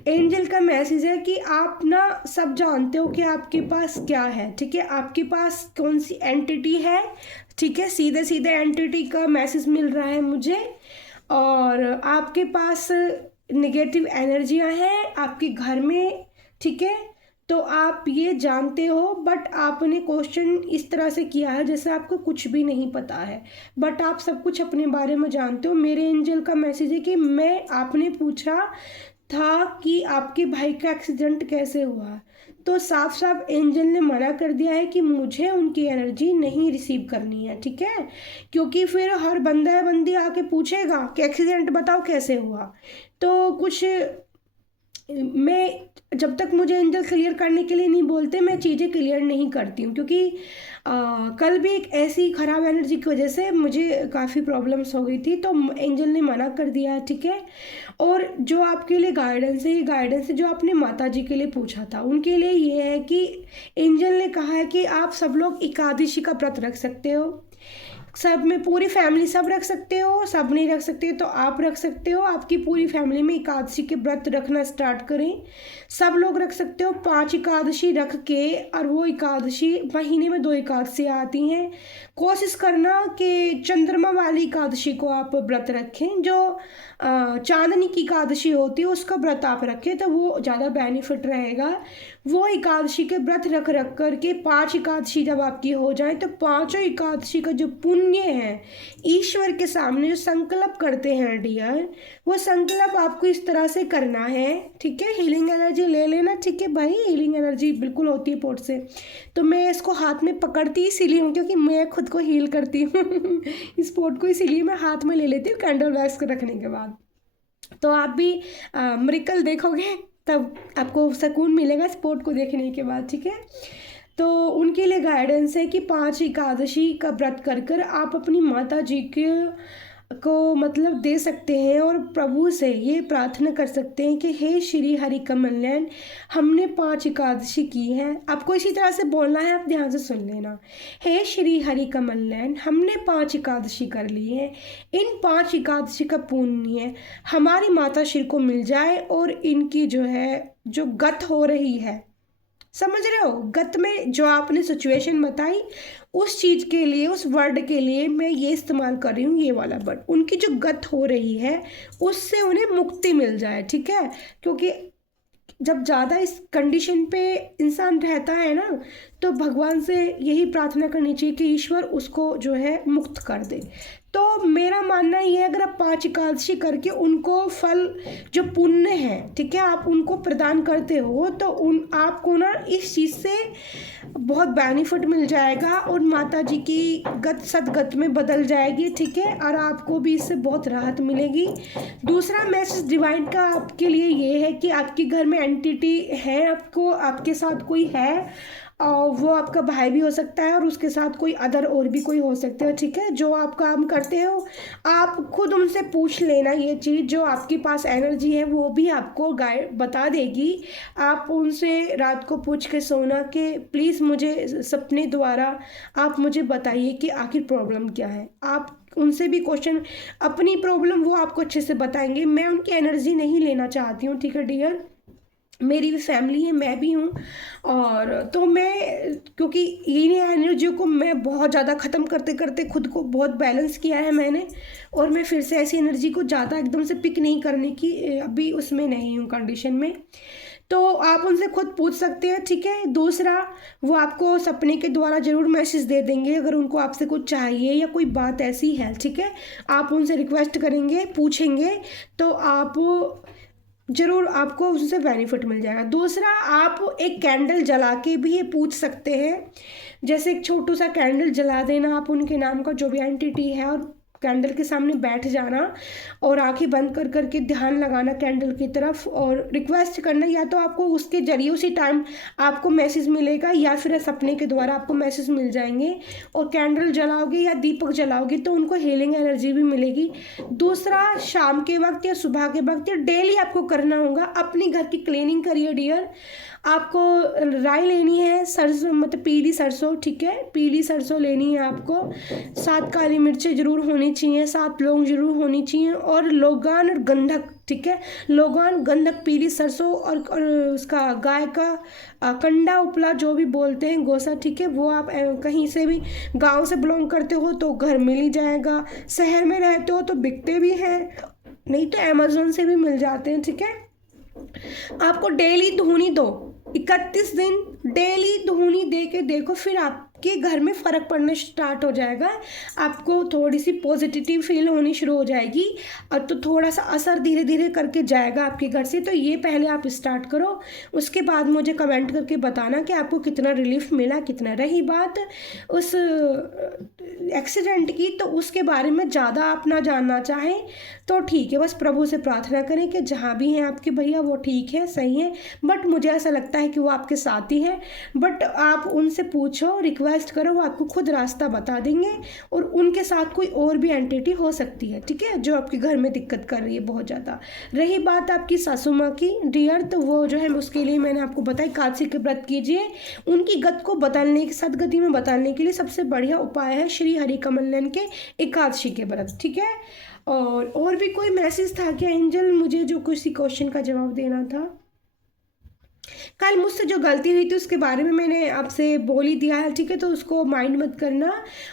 एंजल का मैसेज है कि आप ना सब जानते हो कि आपके पास क्या है, ठीक है। आपके पास कौन सी एंटिटी है, ठीक है। सीधे सीधे एंटिटी का मैसेज मिल रहा है मुझे। और आपके पास नेगेटिव एनर्जियां हैं आपके घर में, ठीक है। तो आप ये जानते हो, बट आपने क्वेश्चन इस तरह से किया है जैसे आपको कुछ भी नहीं पता है, बट आप सब कुछ अपने बारे में जानते हो। मेरे एंजल का मैसेज है कि मैं आपने पूछा था कि आपके भाई का एक्सीडेंट कैसे हुआ, तो साफ साफ एंजल ने मना कर दिया है कि मुझे उनकी एनर्जी नहीं रिसीव करनी है, ठीक है। क्योंकि फिर हर बंदा बंदी आके पूछेगा कि एक्सीडेंट बताओ कैसे हुआ, तो कुछ मैं जब तक मुझे एंजल क्लियर करने के लिए नहीं बोलते मैं चीज़ें क्लियर नहीं करती हूँ। क्योंकि कल भी एक ऐसी ख़राब एनर्जी की वजह से मुझे काफ़ी प्रॉब्लम्स हो गई थी, तो एंजल ने मना कर दिया, ठीक है। और जो आपके लिए गाइडेंस है, ये गाइडेंस है जो आपने माता जी के लिए पूछा था, उनके लिए ये है कि एंजल ने कहा है कि आप सब लोग एकादशी का व्रत रख सकते हो। सब में पूरी फैमिली सब रख सकते हो, सब नहीं रख सकते तो आप रख सकते हो। आपकी पूरी फैमिली में एकादशी के व्रत रखना स्टार्ट करें। सब लोग रख सकते हो 5 एकादशी रख के, और वो एकादशी महीने में 2 एकादशी आती हैं। कोशिश करना कि चंद्रमा वाली एकादशी को आप व्रत रखें, जो चांदनी की एकादशी होती है उसका व्रत आप रखें तो वो ज़्यादा बेनिफिट रहेगा। वो एकादशी के व्रत रख रख करके 5 एकादशी जब आपकी हो जाए तो पांचों एकादशी का जो पुण्य है ईश्वर के सामने जो संकल्प करते हैं डियर, वो संकल्प आपको इस तरह से करना है, ठीक है। हीलिंग एनर्जी ले लेना, ठीक है भाई, हीलिंग एनर्जी बिल्कुल होती है पोट से। तो मैं इसको हाथ में पकड़ती इसीलिए हूँ क्योंकि मैं खुद को हील करती हूँ इस पोट को इसीलिए मैं हाथ में ले लेती हूँ कैंडल वैक्स रखने के बाद। तो आप भी मिरेकल देखोगे तब आपको सुकून मिलेगा स्पोर्ट को देखने के बाद, ठीक है। तो उनके लिए गाइडेंस है कि 5 एकादशी का व्रत कर कर आप अपनी माता जी के को मतलब दे सकते हैं और प्रभु से ये प्रार्थना कर सकते हैं कि हे श्री हरि कमल्याण, हमने 5 एकादशी की है। आपको इसी तरह से बोलना है, आप ध्यान से सुन लेना। हे श्री हरि कमल्याण, हमने 5 एकादशी कर ली है। इन 5 एकादशी का पुण्य हमारी माता श्री को मिल जाए और इनकी जो है जो गत हो रही है, समझ रहे हो, गत में जो आपने सिचुएशन बताई उस चीज़ के लिए, उस वर्ड के लिए मैं ये इस्तेमाल कर रही हूँ, ये वाला वर्ड, उनकी जो गत हो रही है उससे उन्हें मुक्ति मिल जाए, ठीक है। क्योंकि जब ज़्यादा इस कंडीशन पे इंसान रहता है ना, तो भगवान से यही प्रार्थना करनी चाहिए कि ईश्वर उसको जो है मुक्त कर दे। तो मेरा मानना ये है, अगर आप 5 एकादशी करके उनको फल जो पुण्य है, ठीक है, आप उनको प्रदान करते हो, तो आपको ना इस चीज़ से बहुत बेनिफिट मिल जाएगा और माता जी की गत सदगत में बदल जाएगी, ठीक है, और आपको भी इससे बहुत राहत मिलेगी। दूसरा मैसेज डिवाइन का आपके लिए ये है कि आपके घर में एंटिटी है, आपके साथ कोई है, और वो आपका भाई भी हो सकता है और उसके साथ कोई अदर और भी कोई हो सकते हो, ठीक है। जो आप काम करते हो आप खुद उनसे पूछ लेना, ये चीज़ जो आपके पास एनर्जी है वो भी आपको गाइड बता देगी। आप उनसे रात को पूछ के सोना कि प्लीज़ मुझे सपने द्वारा आप मुझे बताइए कि आखिर प्रॉब्लम क्या है। आप उनसे भी क्वेश्चन, अपनी प्रॉब्लम वो आपको अच्छे से बताएंगे। मैं उनकी एनर्जी नहीं लेना चाहती हूँ, ठीक है डियर, मेरी भी फैमिली है, मैं भी हूँ, और तो मैं क्योंकि इन्हीं एनर्जियों को मैं बहुत ज़्यादा ख़त्म करते करते खुद को बहुत बैलेंस किया है मैंने, और मैं फिर से ऐसी एनर्जी को ज़्यादा एकदम से पिक नहीं करने की अभी उसमें नहीं हूँ कंडीशन में। तो आप उनसे खुद पूछ सकते हैं, ठीक है। दूसरा, वो आपको सपने के द्वारा ज़रूर मैसेज दे देंगे अगर उनको आपसे कुछ चाहिए या कोई बात ऐसी है, ठीक है। आप उनसे रिक्वेस्ट करेंगे, पूछेंगे, तो आप ज़रूर आपको उससे बेनिफिट मिल जाएगा। दूसरा, आप एक कैंडल जला के भी ये पूछ सकते हैं, जैसे एक छोटू सा कैंडल जला देना आप उनके नाम का जो भी एंटिटी है, और कैंडल के सामने बैठ जाना और आंखें बंद कर करके ध्यान लगाना कैंडल की तरफ और रिक्वेस्ट करना, या तो आपको उसके जरिए उसी टाइम आपको मैसेज मिलेगा या फिर सपने के द्वारा आपको मैसेज मिल जाएंगे। और कैंडल जलाओगे या दीपक जलाओगे तो उनको हीलिंग एनर्जी भी मिलेगी। दूसरा, शाम के वक्त या सुबह के वक्त या डेली आपको करना होगा, अपनी घर की क्लीनिंग करिए डियर। आपको राई लेनी है, सरसों मतलब पीली सरसों, ठीक है, पीली सरसों लेनी है आपको। 7 काली मिर्चें ज़रूर होनी चाहिए, 7 लौंग ज़रूर होनी चाहिए, और लोगान और गंधक, ठीक है, लोगान, गंधक, पीली सरसों और उसका गाय का कंडा उपला जो भी बोलते हैं गोसा, ठीक है, वो आप कहीं से भी गांव से बिलोंग करते हो तो घर मिल ही जाएगा, शहर में रहते हो तो बिकते भी हैं, नहीं तो अमेज़न से भी मिल जाते हैं, ठीक है। आपको डेली धुनी दो, 31 दिन डेली धुनी दे के देखो, फिर आपके घर में फ़र्क पड़ना स्टार्ट हो जाएगा। आपको थोड़ी सी पॉजिटिव फील होनी शुरू हो जाएगी, और तो थोड़ा सा असर धीरे धीरे करके जाएगा आपके घर से। तो ये पहले आप स्टार्ट करो, उसके बाद मुझे कमेंट करके बताना कि आपको कितना रिलीफ मिला, कितना। रही बात उस एक्सीडेंट की, तो उसके बारे में ज़्यादा आप ना जानना चाहें तो ठीक है, बस प्रभु से प्रार्थना करें कि जहाँ भी हैं आपके भैया वो ठीक है, सही है, बट मुझे ऐसा लगता है कि वो आपके साथ ही है। बट आप उनसे पूछो, रिक्वेस्ट करो, वो आपको खुद रास्ता बता देंगे, और उनके साथ कोई और भी एंटिटी हो सकती है, ठीक है, जो आपके घर में दिक्कत कर रही है बहुत ज़्यादा। रही बात आपकी सासू माँ की डियर, तो वो जो है उसके लिए मैंने आपको बताया एकादशी के व्रत कीजिए। उनकी गत को बदलने, सदगति में बदलने के लिए सबसे बढ़िया उपाय है श्री हरि कमल नयन के एकादशी के व्रत, ठीक है। और भी कोई मैसेज था क्या एंजल, मुझे जो किसी क्वेश्चन का जवाब देना था? कल मुझसे जो गलती हुई थी उसके बारे में मैंने आपसे बोल ही दिया है, ठीक है, तो उसको माइंड मत करना।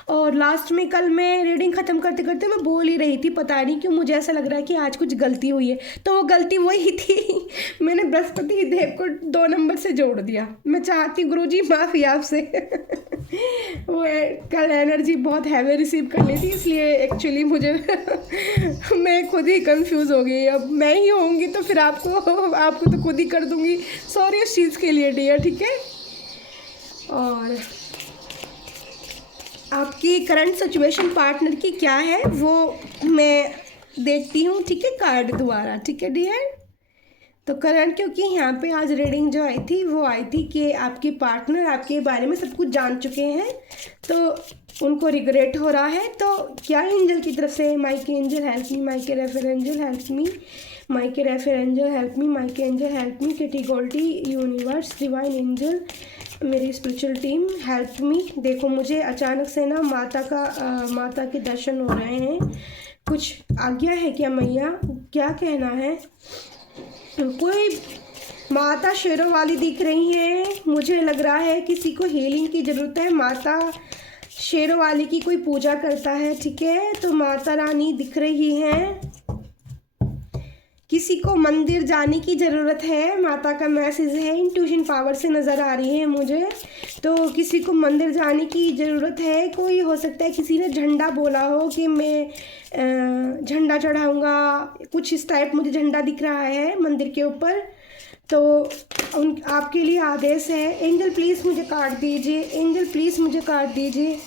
और लास्ट में कल मैं रीडिंग ख़त्म करते करते मैं बोल ही रही थी, पता नहीं क्यों मुझे ऐसा लग रहा है कि आज कुछ गलती हुई है, तो वो गलती वही थी मैंने बृहस्पति देव को 2 नंबर से जोड़ दिया। मैं चाहती हूँ गुरुजी माफ़ी आपसे वो कल एनर्जी बहुत हैवी रिसीव कर ली थी, इसलिए एक्चुअली मुझे मैं खुद ही कंफ्यूज हो गई। अब मैं ही होंगी तो फिर आपको तो खुद ही कर दूंगी, सॉरी इस चीज़ के लिए डियर, ठीक है। और आपकी करंट सिचुएशन पार्टनर की क्या है वो मैं देखती हूँ, ठीक है, कार्ड द्वारा, ठीक है डियर। तो करंट, क्योंकि यहाँ पे आज रीडिंग जो आई थी वो आई थी कि आपके पार्टनर आपके बारे में सब कुछ जान चुके हैं, तो उनको रिग्रेट हो रहा है। तो क्या एंजल की तरफ से माइके एंजल हेल्प मी, माइके रेफर एंजल हेल्प मी, माइके रेफर एंजल हेल्प मी, माइके angel help me, Kitty Goldie, universe, divine angel, मेरी स्पिरिचुअल टीम हेल्प मी। देखो मुझे अचानक से ना माता के दर्शन हो रहे हैं, कुछ आज्ञा है क्या मैया, क्या कहना है? कोई माता शेरों वाली दिख रही हैं, मुझे लग रहा है किसी को हीलिंग की ज़रूरत है। माता शेरों वाली की कोई पूजा करता है, ठीक है, तो माता रानी दिख रही हैं, किसी को मंदिर जाने की ज़रूरत है, माता का मैसेज है, इंट्यूशन पावर से नज़र आ रही है मुझे। तो किसी को मंदिर जाने की ज़रूरत है, कोई हो सकता है किसी ने झंडा बोला हो कि मैं झंडा चढ़ाऊँगा, कुछ इस टाइप मुझे झंडा दिख रहा है मंदिर के ऊपर। तो आपके लिए आदेश है, एंजल प्लीज़ मुझे काट दीजिए, एंजल प्लीज़ मुझे काट दीजिए।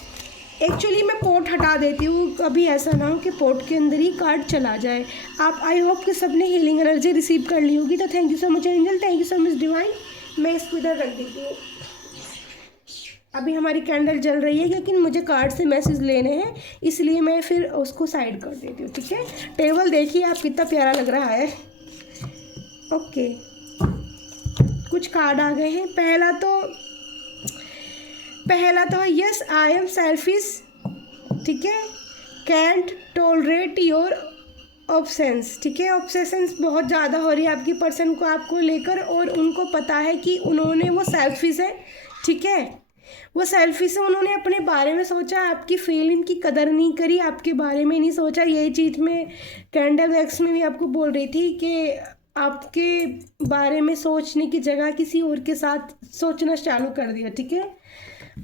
एक्चुअली मैं पोर्ट हटा देती हूँ, कभी ऐसा ना हो कि पोर्ट के अंदर ही कार्ड चला जाए। आप आई होप कि सबने हीलिंग एनर्जी रिसीव कर ली होगी। तो thank you so much angel, thank you so much divine. मैं इसको इधर रख देती हूँ। अभी हमारी कैंडल जल रही है, लेकिन मुझे कार्ड से मैसेज लेने हैं, इसलिए मैं फिर उसको साइड कर देती हूँ, ठीक है। टेबल देखिए आप कितना प्यारा लग रहा है। ओके, कुछ कार्ड आ गए हैं। पहला तो यस आई एम सेल्फिश, ठीक है। कैंट टॉलरेट योर ऑब्सेंस, ठीक है। ऑब्सेशंस बहुत ज़्यादा हो रही है आपकी पर्सन को आपको लेकर, और उनको पता है कि वो सेल्फिश है, ठीक है। वो सेल्फिश है, उन्होंने अपने बारे में सोचा, आपकी फीलिंग की कदर नहीं करी, आपके बारे में नहीं सोचा। यही चीज़ मैं कैंडल वैक्स में भी आपको बोल रही थी कि आपके बारे में सोचने की जगह किसी और के साथ सोचना चालू कर दिया, ठीक है।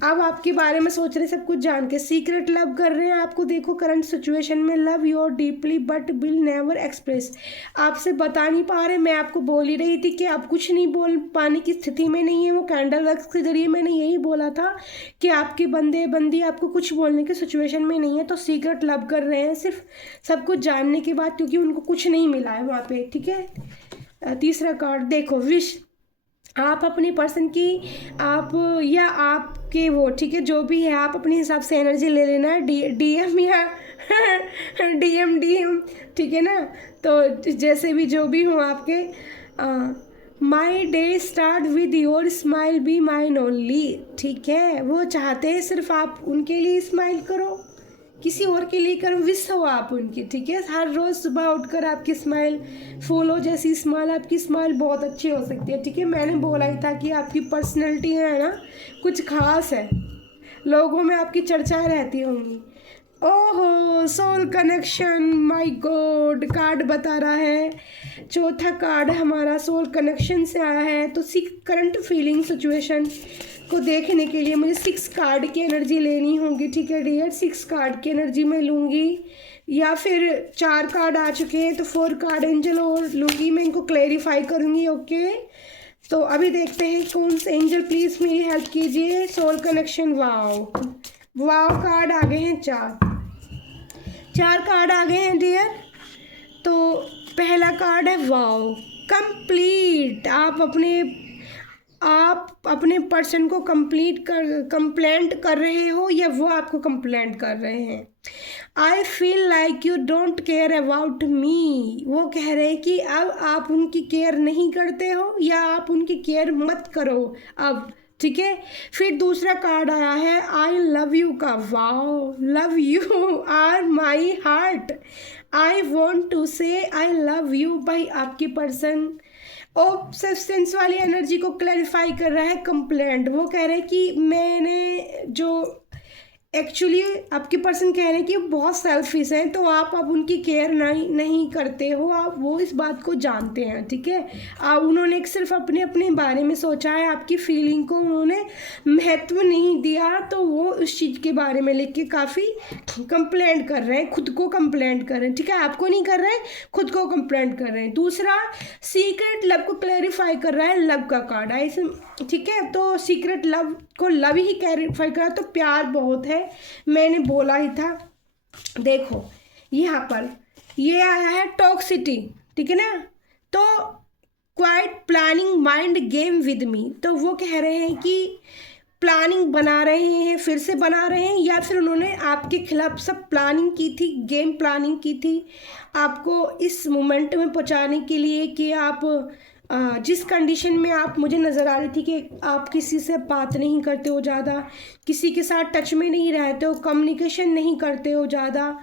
अब आपके बारे में सोच रहे, सब कुछ जान के सीक्रेट लव कर रहे हैं आपको। देखो करंट सिचुएशन में love your deeply but will never express, आपसे बता नहीं पा रहे। मैं आपको बोल ही रही थी कि आप कुछ नहीं बोल पाने की स्थिति में नहीं है। वो कैंडल वर्क्स के जरिए मैंने यही बोला था कि आपके बंदे बंदी आपको कुछ बोलने की सिचुएशन में नहीं है। तो सीक्रेट लव कर रहे हैं सिर्फ सब कुछ जानने के बाद, क्योंकि उनको कुछ नहीं मिला है वहाँ पे, ठीक है। तीसरा कार्ड देखो, विश। आप अपनी पर्सन की आप या आपके वो, ठीक है, जो भी है आप अपने हिसाब से एनर्जी ले लेना। डीएम या डीएम, ठीक है ना। तो जैसे भी जो भी हो आपके, my day start with your smile be mine only, ठीक है। वो चाहते हैं सिर्फ आप उनके लिए स्माइल करो, किसी और के लिए करो, विश हो आप उनकी, ठीक है। हर रोज़ सुबह उठकर आपकी स्माइल फूलों जैसी स्माइल, आपकी स्माइल बहुत अच्छी हो सकती है, ठीक है। मैंने बोला ही था कि आपकी पर्सनैलिटी है ना कुछ खास है, लोगों में आपकी चर्चाएं रहती होंगी। ओहो, soul connection, my god, card बता रहा है। चौथा कार्ड हमारा सोल कनेक्शन से आया है। तो करंट फीलिंग सिचुएशन को देखने के लिए मुझे 6 कार्ड की एनर्जी लेनी होगी, ठीक है डियर। 6 कार्ड की एनर्जी मैं लूँगी, या फिर 4 कार्ड आ चुके हैं तो 4 कार्ड एंजल और लूँगी, मैं इनको क्लैरिफाई करूँगी, ओके। तो अभी देखते हैं कौन से एंजल प्लीज़ मेरी हेल्प कीजिए। सोल कनेक्शन, वाव कार्ड आ गए हैं। 4 कार्ड आ गए हैं डियर। तो पहला कार्ड है वाव कंप्लीट। आप अपने पर्सन को कंप्लेंट कर रहे हो या वो आपको कंप्लेंट कर रहे हैं। I feel like you don't care about me, वो कह रहे हैं कि अब आप उनकी केयर नहीं करते हो या आप उनकी केयर मत करो अब, ठीक है। फिर दूसरा कार्ड आया है आई लव यू का। Wow, love you are my heart, I want to say I love you by आपकी पर्सन। ऑब्सेशन वाली एनर्जी को क्लैरिफाई कर रहा है कंप्लेंट। वो कह रहे हैं कि मैंने जो एक्चुअली आपके पर्सन कह रहे हैं कि बहुत सेल्फिश हैं, तो आप अब उनकी केयर नहीं करते हो, आप वो इस बात को जानते हैं, ठीक है। उन्होंने सिर्फ अपने बारे में सोचा है, आपकी फीलिंग को उन्होंने महत्व नहीं दिया। तो वो उस चीज़ के बारे में लेके काफ़ी कंप्लेंट कर रहे हैं, खुद को कंप्लेंट कर रहे हैं, ठीक है। आपको नहीं कर रहे हैं, खुद को कंप्लेंट कर रहे हैं। दूसरा सीक्रेट लव को क्लैरिफाई कर रहा है, लव का कार्ड है, ठीक है। तो सीक्रेट लव को लव ही क्लैरिफाई करा, तो प्यार बहुत है, मैंने बोला ही था। देखो यहाँ पर ये आया है टॉक्सिटी, ठीक है ना। तो quite planning mind game with me, तो वो कह रहे हैं कि प्लानिंग बना रहे हैं, फिर से बना रहे हैं, या फिर उन्होंने आपके खिलाफ सब प्लानिंग की थी, गेम प्लानिंग की थी आपको इस मोमेंट में पहुंचाने के लिए कि आप जिस कंडीशन में आप मुझे नज़र आ रही थी कि आप किसी से बात नहीं करते हो ज़्यादा, किसी के साथ टच में नहीं रहते हो, कम्युनिकेशन नहीं करते हो ज़्यादा,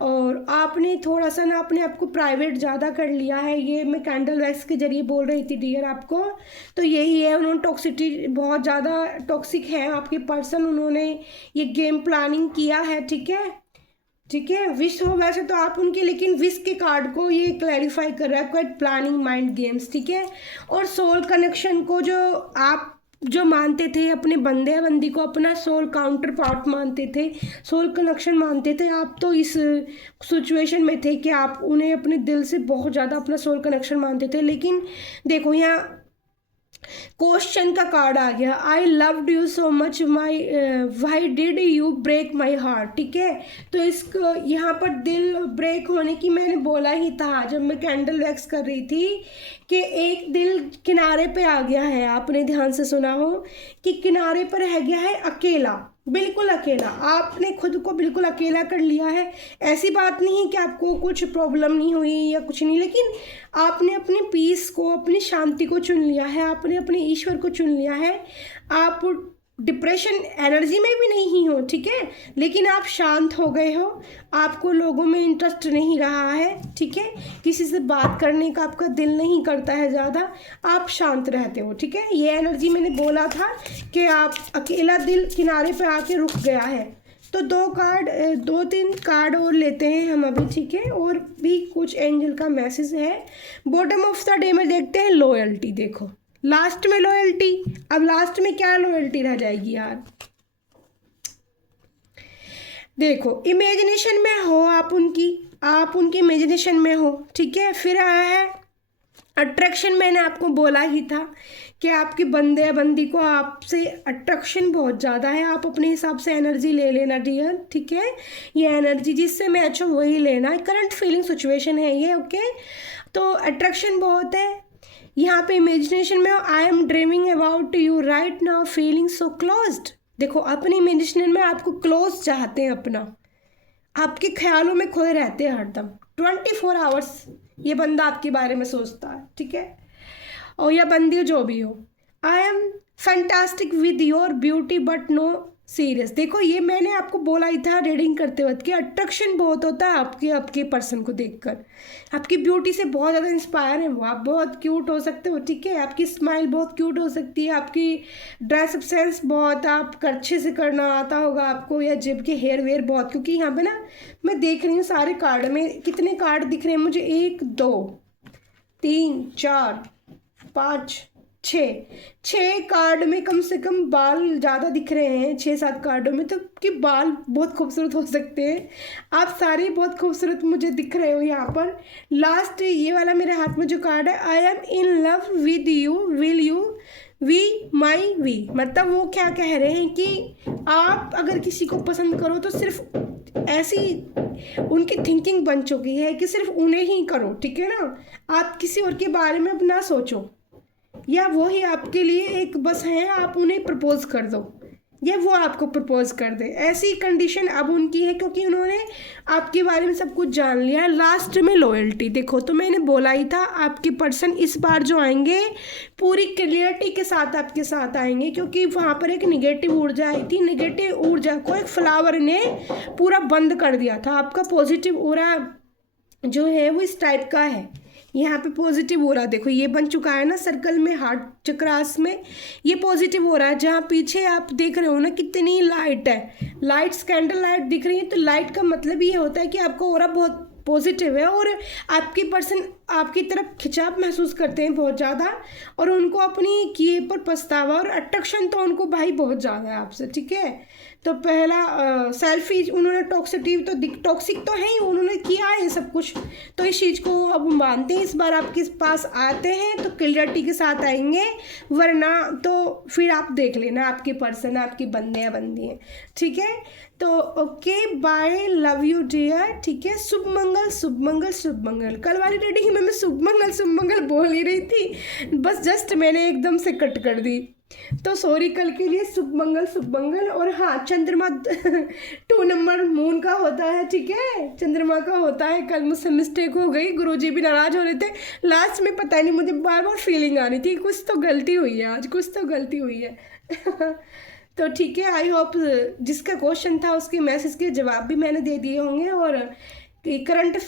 और आपने थोड़ा सा ना अपने आप को प्राइवेट ज़्यादा कर लिया है। ये मैं कैंडल वैक्स के जरिए बोल रही थी डियर आपको। तो यही है, उन्होंने टॉक्सिटी बहुत ज़्यादा टॉक्सिक है आपके पर्सन, उन्होंने ये गेम प्लानिंग किया है, ठीक है। ठीक है, विश हो वैसे तो आप उनके, लेकिन विश के कार्ड को ये क्लैरिफाई कर रहा है क्वाइट प्लानिंग माइंड गेम्स, ठीक है। और सोल कनेक्शन को जो आप जो मानते थे अपने बंदे बंदी को अपना सोल काउंटर पार्ट मानते थे, सोल कनेक्शन मानते थे, आप तो इस सिचुएशन में थे कि आप उन्हें अपने दिल से बहुत ज़्यादा अपना सोल कनेक्शन मानते थे। लेकिन देखो यहाँ क्वेश्चन का कार्ड आ गया, I loved you so much my why did you break my heart, ठीक है। तो इसको यहाँ पर दिल ब्रेक होने की मैंने बोला ही था जब मैं कैंडल वैक्स कर रही थी कि एक दिल किनारे पे आ गया है, आपने ध्यान से सुना हो कि किनारे पर रह गया है अकेला, बिल्कुल अकेला, आपने खुद को बिल्कुल अकेला कर लिया है। ऐसी बात नहीं कि आपको कुछ प्रॉब्लम नहीं हुई या कुछ नहीं, लेकिन आपने अपने पीस को, अपनी शांति को चुन लिया है, आपने अपने ईश्वर को चुन लिया है। आप डिप्रेशन एनर्जी में भी नहीं हो, ठीक है, लेकिन आप शांत हो गए हो, आपको लोगों में इंटरेस्ट नहीं रहा है, ठीक है, किसी से बात करने का आपका दिल नहीं करता है ज़्यादा, आप शांत रहते हो, ठीक है। ये एनर्जी मैंने बोला था कि आप अकेला दिल किनारे पे आके रुक गया है। तो दो तीन कार्ड और लेते हैं हम अभी, ठीक है, और भी कुछ एंजल का मैसेज है। बॉटम ऑफ द डे में देखते हैं लॉयल्टी, देखो लास्ट में लॉयल्टी, अब लास्ट में क्या लॉयल्टी रह जाएगी यार। देखो इमेजिनेशन में हो आप उनकी इमेजिनेशन में हो, ठीक है। फिर आया है अट्रैक्शन, मैंने आपको बोला ही था कि आपके बंदे या बंदी को आपसे अट्रैक्शन बहुत ज़्यादा है, आप अपने हिसाब से एनर्जी ले लेना डियर, ठीक है। ये एनर्जी जिससे मैच हो वही लेना, करंट फीलिंग सिचुएशन है ये, ओके। तो अट्रैक्शन बहुत है यहाँ पे। इमेजिनेशन में I am dreaming about you right now feeling so closed, देखो अपनी इमेजिनेशन में आपको क्लोज चाहते हैं, अपना आपके ख्यालों में खोए रहते हैं हरदम, 24 आवर्स ये बंदा आपके बारे में सोचता है, ठीक है, और या बंदी जो भी हो। I am fantastic with your beauty but no serious, देखो ये मैंने आपको बोला ही था रीडिंग करते वक्त कि अट्रैक्शन बहुत होता है आपके पर्सन को देखकर, आपकी ब्यूटी से बहुत ज़्यादा इंस्पायर है वो, आप बहुत क्यूट हो सकते हो, ठीक है, आपकी स्माइल बहुत क्यूट हो सकती है, आपकी ड्रेसअप सेंस बहुत, आप अच्छे से करना आता होगा आपको, या जिब के हेयर वेयर बहुत, क्योंकि यहाँ पे ना मैं देख रही हूँ सारे कार्ड में कितने कार्ड दिख रहे हैं मुझे, 1 2 3 4 5 छः कार्ड में कम से कम बाल ज़्यादा दिख रहे हैं, 6-7 कार्डों में, तो कि बाल बहुत खूबसूरत हो सकते हैं, आप सारे बहुत खूबसूरत मुझे दिख रहे हो यहाँ पर। लास्ट ये वाला मेरे हाथ में जो कार्ड है, I am in love with you will you we my we, मतलब वो क्या कह रहे हैं कि आप अगर किसी को पसंद करो तो सिर्फ ऐसी उनकी थिंकिंग बन चुकी है कि सिर्फ उन्हें ही करो, ठीक है ना, आप किसी और के बारे में अब ना सोचो, या वो ही आपके लिए एक बस है, आप उन्हें प्रपोज कर दो या वो आपको प्रपोज कर दे, ऐसी कंडीशन अब उनकी है क्योंकि उन्होंने आपके बारे में सब कुछ जान लिया है। लास्ट में लॉयल्टी, देखो तो मैंने बोला ही था आपके पर्सन इस बार जो आएंगे पूरी क्लियरिटी के साथ आपके साथ आएंगे, क्योंकि वहाँ पर एक निगेटिव ऊर्जा आई थी, निगेटिव ऊर्जा को एक फ्लावर ने पूरा बंद कर दिया था। आपका पॉजिटिव ऊर्जा जो है वो इस टाइप का है, यहाँ पे पॉजिटिव हो रहा है, देखो ये बन चुका है ना सर्कल में, हार्ट चक्रास में ये पॉजिटिव हो रहा है, जहाँ पीछे आप देख रहे हो ना कितनी लाइट है, लाइट्स कैंडल लाइट दिख रही है, तो लाइट का मतलब ये होता है कि आपका ऑरा बहुत पॉजिटिव है और आपकी पर्सन आपकी तरफ खिंचाव महसूस करते हैं बहुत ज़्यादा, और उनको अपनी किए पर पछतावा और अट्रैक्शन तो उनको भाई बहुत ज़्यादा है आपसे, ठीक है। तो पहला सेल्फी उन्होंने टॉक्सिक तो है ही, उन्होंने किया है सब कुछ, तो इस चीज़ को अब मानते हैं, इस बार आपके पास आते हैं तो क्लियरिटी के साथ आएंगे, वरना तो फिर आप देख लेना आपके पर्सन आपकी बंदे या बंदी हैं, ठीक है। तो okay bye, love you dear, ठीक है। शुभ मंगल शुभ मंगल शुभ मंगल। कल वाली रीडिंग में मैं शुभ मंगल बोल ही रही थी, बस जस्ट मैंने एकदम से कट कर दी, तो सॉरी कल के लिए। शुभ मंगल। और हाँ, चंद्रमा 2 नंबर मून का होता है, ठीक है, चंद्रमा का होता है। कल मुझसे मिस्टेक हो गई, गुरुजी भी नाराज हो रहे थे, लास्ट में पता नहीं मुझे बार बार फीलिंग आ रही थी कुछ तो गलती हुई है आज, कुछ तो गलती हुई है तो ठीक है, आई होप जिसका क्वेश्चन था उसके मैसेज के जवाब भी मैंने दे दिए होंगे, और करंट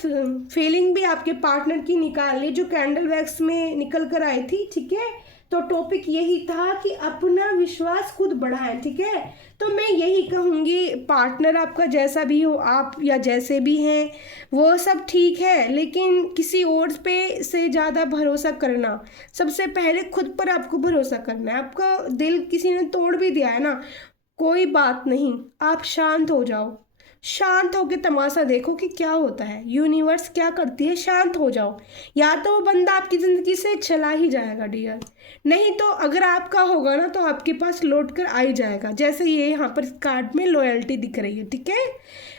फीलिंग भी आपके पार्टनर की निकाल ली जो कैंडल वैक्स में निकल कर आई थी, ठीक है। तो टॉपिक यही था कि अपना विश्वास खुद बढ़ाएं, ठीक है। तो मैं यही कहूँगी, पार्टनर आपका जैसा भी हो, आप या जैसे भी हैं वो सब ठीक है, लेकिन किसी और पे से ज़्यादा भरोसा करना, सबसे पहले खुद पर आपको भरोसा करना है। आपका दिल किसी ने तोड़ भी दिया है ना, कोई बात नहीं, आप शांत हो जाओ, शांत होके तमाशा देखो कि क्या होता है, यूनिवर्स क्या करती है, शांत हो जाओ। या तो वो बंदा आपकी ज़िंदगी से चला ही जाएगा डियर, नहीं तो अगर आपका होगा ना तो आपके पास लौट कर आ ही जाएगा। जैसे ये यहाँ पर कार्ड में लॉयल्टी दिख रही है, ठीक है।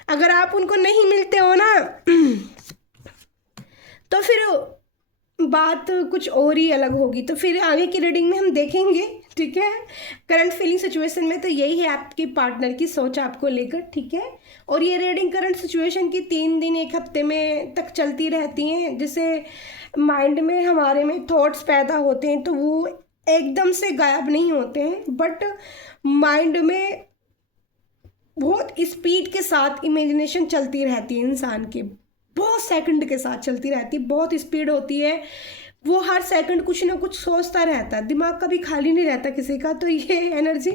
अगर आप उनको नहीं मिलते हो ना तो फिर बात कुछ और ही अलग होगी। तो फिर आगे की रीडिंग में हम देखेंगे, ठीक है। करंट फीलिंग सिचुएशन में तो यही है आपकी पार्टनर की सोच आपको लेकर, ठीक है। और ये रीडिंग करंट सिचुएशन की 3 दिन 1 हफ्ते में तक चलती रहती हैं। जैसे माइंड में हमारे में थॉट्स पैदा होते हैं तो वो एकदम से गायब नहीं होते हैं, बट माइंड में बहुत स्पीड के साथ इमेजिनेशन चलती रहती है इंसान की, बहुत सेकंड के साथ चलती रहती है, बहुत स्पीड होती है। वो हर सेकंड कुछ ना कुछ सोचता रहता है, दिमाग कभी खाली नहीं रहता किसी का। तो ये एनर्जी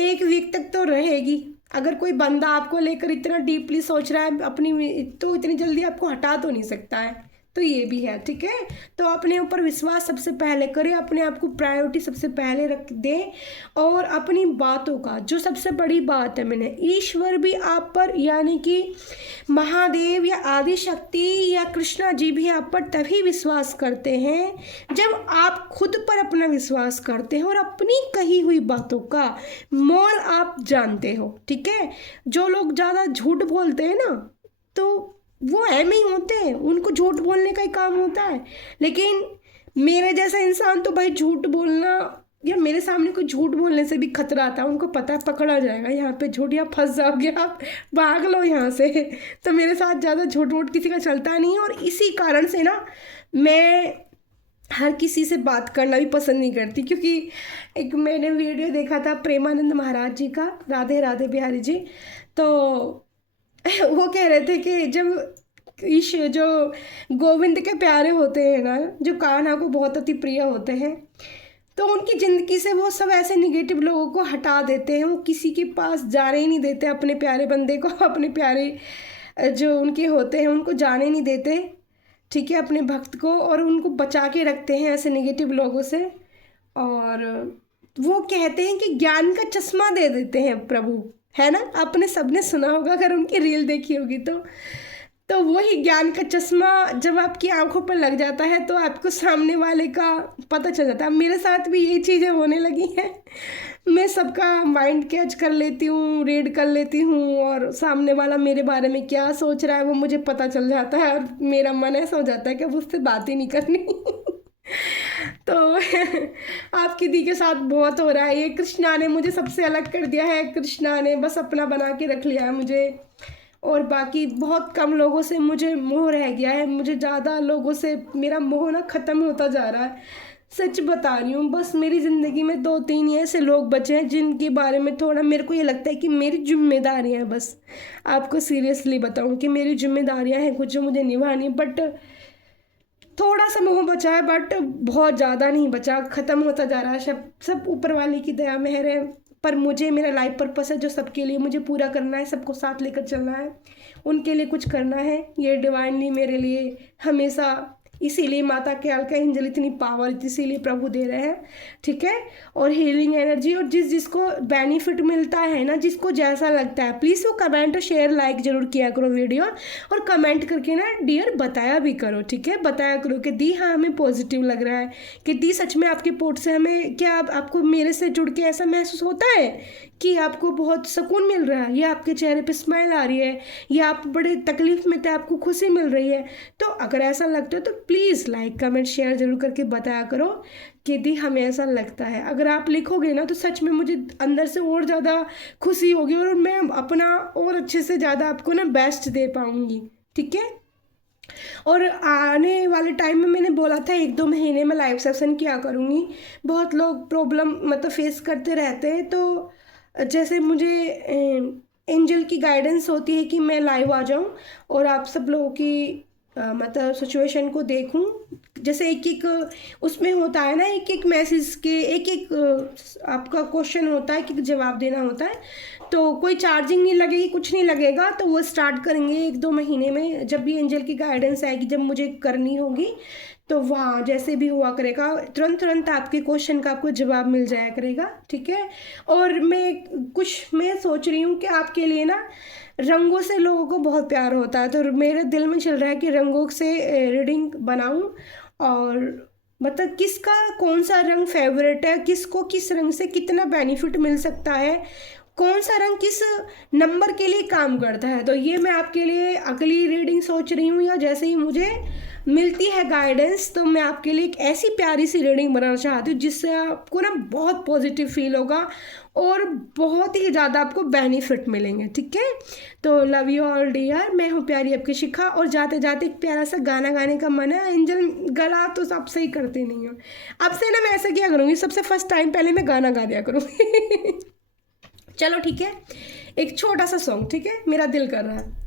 1 वीक तक तो रहेगी। अगर कोई बंदा आपको लेकर इतना डीपली सोच रहा है अपनी, तो इतनी जल्दी आपको हटा तो नहीं सकता है। तो ये भी है, ठीक है। तो अपने ऊपर विश्वास सबसे पहले करें, अपने आप को प्रायोरिटी सबसे पहले रख दें, और अपनी बातों का जो सबसे बड़ी बात है, मैंने ईश्वर भी आप पर, यानी कि महादेव या आदि शक्ति या कृष्णा जी भी आप पर तभी विश्वास करते हैं जब आप खुद पर अपना विश्वास करते हैं और अपनी कही हुई बातों का मोल आप जानते हो, ठीक है। जो लोग ज़्यादा झूठ बोलते हैं ना, तो वो ऐम ही होते हैं, उनको झूठ बोलने का ही काम होता है। लेकिन मेरे जैसा इंसान तो भाई झूठ बोलना, या मेरे सामने कोई झूठ बोलने से भी खतरा आता है, उनको पता है पकड़ा जाएगा यहाँ पे झूठ, या फंस जाओगे आप, भाग लो यहाँ से। तो मेरे साथ ज़्यादा झूठ वूठ किसी का चलता नहीं, और इसी कारण से ना मैं हर किसी से बात करना भी पसंद नहीं करती। क्योंकि एक मैंने वीडियो देखा था प्रेमानंद महाराज जी का, राधे राधे बिहारी जी, तो वो कह रहे थे कि जब जो गोविंद के प्यारे होते हैं ना, जो कान्हा को बहुत अति प्रिय होते हैं, तो उनकी ज़िंदगी से वो सब ऐसे निगेटिव लोगों को हटा देते हैं। वो किसी के पास जाने ही नहीं देते, अपने प्यारे बंदे को, अपने प्यारे जो उनके होते हैं उनको जाने नहीं देते, ठीक है, अपने भक्त को, और उनको बचा के रखते हैं ऐसे निगेटिव लोगों से। और वो कहते हैं कि ज्ञान का चश्मा दे देते हैं प्रभु, है ना। आपने सबने सुना होगा अगर उनकी रील देखी होगी तो वही ज्ञान का चश्मा जब आपकी आंखों पर लग जाता है तो आपको सामने वाले का पता चल जाता है। मेरे साथ भी यही चीज़ें होने लगी हैं, मैं सबका माइंड कैच कर लेती हूँ, रीड कर लेती हूँ, और सामने वाला मेरे बारे में क्या सोच रहा है वो मुझे पता चल जाता है, और मेरा मन ऐसा हो जाता है कि अब उससे बात ही नहीं करनी। तो आपकी दी के साथ बहुत हो रहा है, ये कृष्णा ने मुझे सबसे अलग कर दिया है, कृष्णा ने बस अपना बना के रख लिया है मुझे, और बाकी बहुत कम लोगों से मुझे मोह रह गया है। मुझे ज़्यादा लोगों से मेरा मोह ना ख़त्म होता जा रहा है, सच बता रही हूँ। बस मेरी ज़िंदगी में 2-3 ही ऐसे लोग बचे हैं जिनके बारे में थोड़ा मेरे को ये लगता है कि मेरी जिम्मेदारियाँ हैं। बस आपको सीरियसली बताऊँ कि मेरी जिम्मेदारियाँ हैं कुछ जो मुझे निभानी, बट थोड़ा सा मोह बचा है, बट बहुत ज़्यादा नहीं बचा, ख़त्म होता जा रहा है। सब ऊपर वाले की दया मेहर है। पर मुझे मेरा लाइफ पर्पस है जो सबके लिए मुझे पूरा करना है, सबको साथ लेकर चलना है, उनके लिए कुछ करना है। ये डिवाइनली मेरे लिए हमेशा, इसीलिए माता के अलका एंजल इतनी पावर इसीलिए प्रभु दे रहे हैं, ठीक है। और हीलिंग एनर्जी, और जिसको बेनिफिट मिलता है ना, जिसको जैसा लगता है, प्लीज़ वो कमेंट शेयर लाइक ज़रूर किया करो वीडियो, और कमेंट करके ना डियर बताया भी करो, ठीक है। बताया करो कि दी हाँ हमें पॉजिटिव लग रहा है, कि दी सच में आपके पोर्ट से हमें क्या आपको मेरे से जुड़ के ऐसा महसूस होता है कि आपको बहुत सुकून मिल रहा है, या आपके चेहरे पे स्माइल आ रही है, या आप बड़े तकलीफ में थे आपको खुशी मिल रही है। तो अगर ऐसा लगता है तो प्लीज़ लाइक कमेंट शेयर ज़रूर करके बताया करो कि दी हमें ऐसा लगता है। अगर आप लिखोगे ना तो सच में मुझे अंदर से और ज़्यादा खुशी होगी, और मैं अपना और अच्छे से ज़्यादा आपको ना बेस्ट दे पाऊँगी, ठीक है। और आने वाले टाइम में मैंने बोला था 1-2 महीने में लाइव सेशन किया करूँगी। बहुत लोग प्रॉब्लम मतलब फेस करते रहते हैं, तो जैसे मुझे एंजल की गाइडेंस होती है कि मैं लाइव आ जाऊं और आप सब लोगों की मतलब सिचुएशन को देखूं। जैसे एक एक उसमें होता है ना, एक एक मैसेज के एक एक आपका क्वेश्चन होता है कि जवाब देना होता है, तो कोई चार्जिंग नहीं लगेगी, कुछ नहीं लगेगा। तो वो स्टार्ट करेंगे 1-2 महीने में, जब भी एंजल की गाइडेंस आएगी, जब मुझे करनी होगी, तो वहाँ जैसे भी हुआ करेगा, तुरंत तुरंत आपके क्वेश्चन का आपको जवाब मिल जाया करेगा, ठीक है। और मैं सोच रही हूँ कि आपके लिए ना रंगों से लोगों को बहुत प्यार होता है, तो मेरे दिल में चल रहा है कि रंगों से रीडिंग बनाऊं। और मतलब किसका कौन सा रंग फेवरेट है, किसको किस रंग से कितना बेनिफिट मिल सकता है, कौन सा रंग किस नंबर के लिए काम करता है, तो ये मैं आपके लिए अगली रीडिंग सोच रही हूँ, या जैसे ही मुझे मिलती है गाइडेंस तो मैं आपके लिए एक ऐसी प्यारी सी रीडिंग बनाना चाहती हूँ जिससे आपको ना बहुत पॉजिटिव फील होगा और बहुत ही ज़्यादा आपको बेनिफिट मिलेंगे, ठीक है। तो लव यू ऑल डियर, मैं हूँ प्यारी आपकी शिखा, और जाते जाते एक प्यारा सा गाना गाने का मन है। एंजल गला तो सबसे ही करती नहीं हूँ, अब से ना मैं ऐसा क्या करूँगी, सबसे फर्स्ट टाइम पहले मैं गाना गा दिया करूँगी। चलो ठीक है, एक छोटा सा सॉन्ग, ठीक है, मेरा दिल कर रहा है।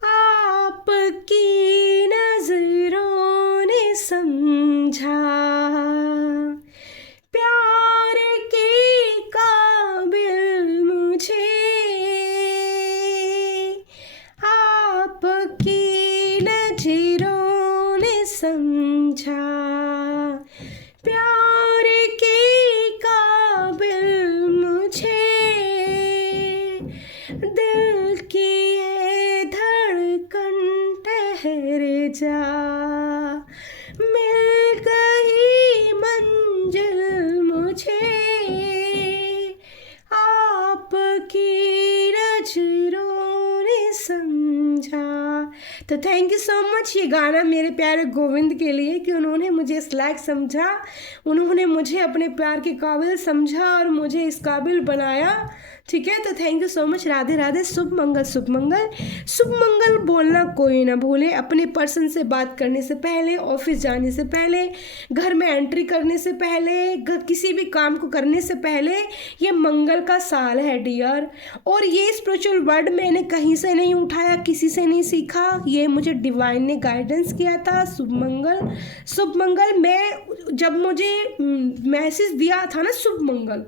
आपकी नजरों ने समझा प्यार के काबिल मुझे, आपकी नजरों ने समझा प्यार के काबिल मुझे, दिल की ये धड़कन ठहर जा, मिल गई मंजिल मुझे, आपकी नजरों ने समझा। तो थैंक यू सो मच ये गाना मेरे प्यारे गोविंद के लिए कि उन्होंने मुझे इस लायक समझा, उन्होंने मुझे अपने प्यार के काबिल समझा और मुझे इस काबिल बनाया, ठीक है। तो thank you so much. Radhe Radhe, शुभ मंगल शुभ मंगल। शुभ मंगल बोलना कोई ना भूले, अपने पर्सन से बात करने से पहले, ऑफिस जाने से पहले, घर में एंट्री करने से पहले, किसी भी काम को करने से पहले, ये मंगल का साल है डियर। और ये स्पिरिचुअल वर्ड मैंने कहीं से नहीं उठाया, किसी से नहीं सीखा, ये मुझे डिवाइन ने गाइडेंस किया था। शुभ मंगल शुभ मंगल। मैं जब मुझे मैसेज दिया था ना शुभ मंगल,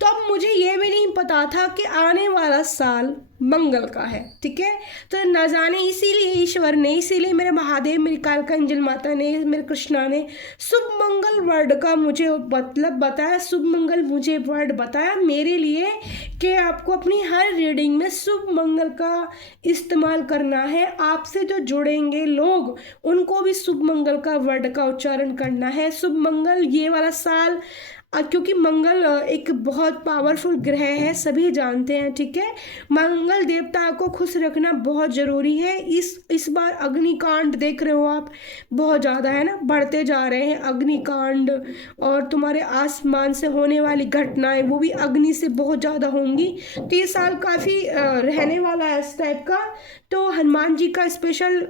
तब मुझे ये भी नहीं पता था कि आने वाला साल मंगल का है, ठीक है। तो न जाने इसीलिए ईश्वर ने, इसीलिए मेरे महादेव, मेरी कालका एंजल माता ने, मेरे कृष्णा ने शुभ मंगल वर्ड का मुझे मतलब बताया, शुभ मंगल मुझे वर्ड बताया मेरे लिए कि आपको अपनी हर रीडिंग में शुभ मंगल का इस्तेमाल करना है। आपसे जो जुड़ेंगे लोग उनको भी शुभ मंगल का वर्ड का उच्चारण करना है। शुभ मंगल ये वाला साल, क्योंकि मंगल एक बहुत पावरफुल ग्रह है, सभी जानते हैं, ठीक है। मंगल देवता को खुश रखना बहुत ज़रूरी है। इस बार अग्निकांड देख रहे हो आप, बहुत ज़्यादा है ना, बढ़ते जा रहे हैं अग्निकांड, और तुम्हारे आसमान से होने वाली घटनाएं वो भी अग्नि से बहुत ज़्यादा होंगी। तो ये साल काफ़ी रहने वाला है इस टाइप का। तो हनुमान जी का स्पेशल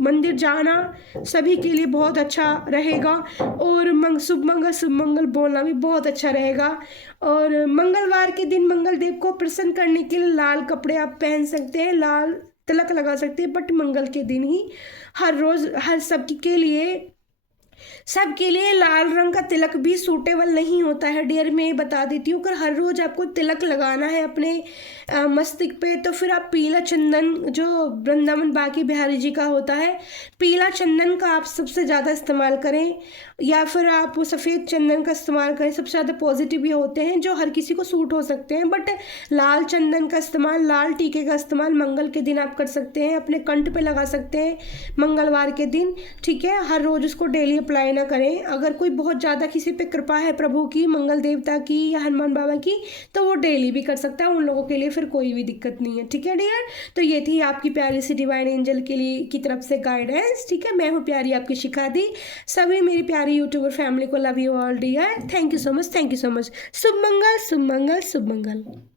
मंदिर जाना सभी के लिए बहुत अच्छा रहेगा, और शुभ मंगल बोलना भी बहुत अच्छा रहेगा। और मंगलवार के दिन मंगल देव को प्रसन्न करने के लिए लाल कपड़े आप पहन सकते हैं, लाल तिलक लगा सकते हैं, बट मंगल के दिन ही। हर रोज़ हर सबके लिए लाल रंग का तिलक भी सूटेबल नहीं होता है डियर, मैं बता देती हूँ। अगर हर रोज़ आपको तिलक लगाना है अपने मस्तिष्क पे, तो फिर आप पीला चंदन, जो वृंदावन बाकी बिहारी जी का होता है, पीला चंदन का आप सबसे ज़्यादा इस्तेमाल करें, या फिर आप सफ़ेद चंदन का इस्तेमाल करें। सबसे ज़्यादा पॉजिटिव ये होते हैं जो हर किसी को सूट हो सकते हैं, बट लाल चंदन का इस्तेमाल, लाल टीके का इस्तेमाल मंगल के दिन आप कर सकते हैं, अपने कंठ पे लगा सकते हैं मंगलवार के दिन, ठीक है। हर रोज़ उसको डेली अप्लाई ना करें। अगर कोई बहुत ज़्यादा किसी पे कृपा है प्रभु की, मंगल देवता की या हनुमान बाबा की, तो वो डेली भी कर सकता है, उन लोगों के लिए फिर कोई भी दिक्कत नहीं है, ठीक है डियर। तो ये थी आपकी प्यारी सी डिवाइन एंजल के लिए की तरफ से गाइडेंस, ठीक है। मैं हूँ प्यारी आपकी शिखा दी, सभी मेरी प्यारी यूट्यूबर फैमिली को love you all dear. Thank you so much, thank you so much. शुभ मंगल शुभ मंगल शुभ मंगल।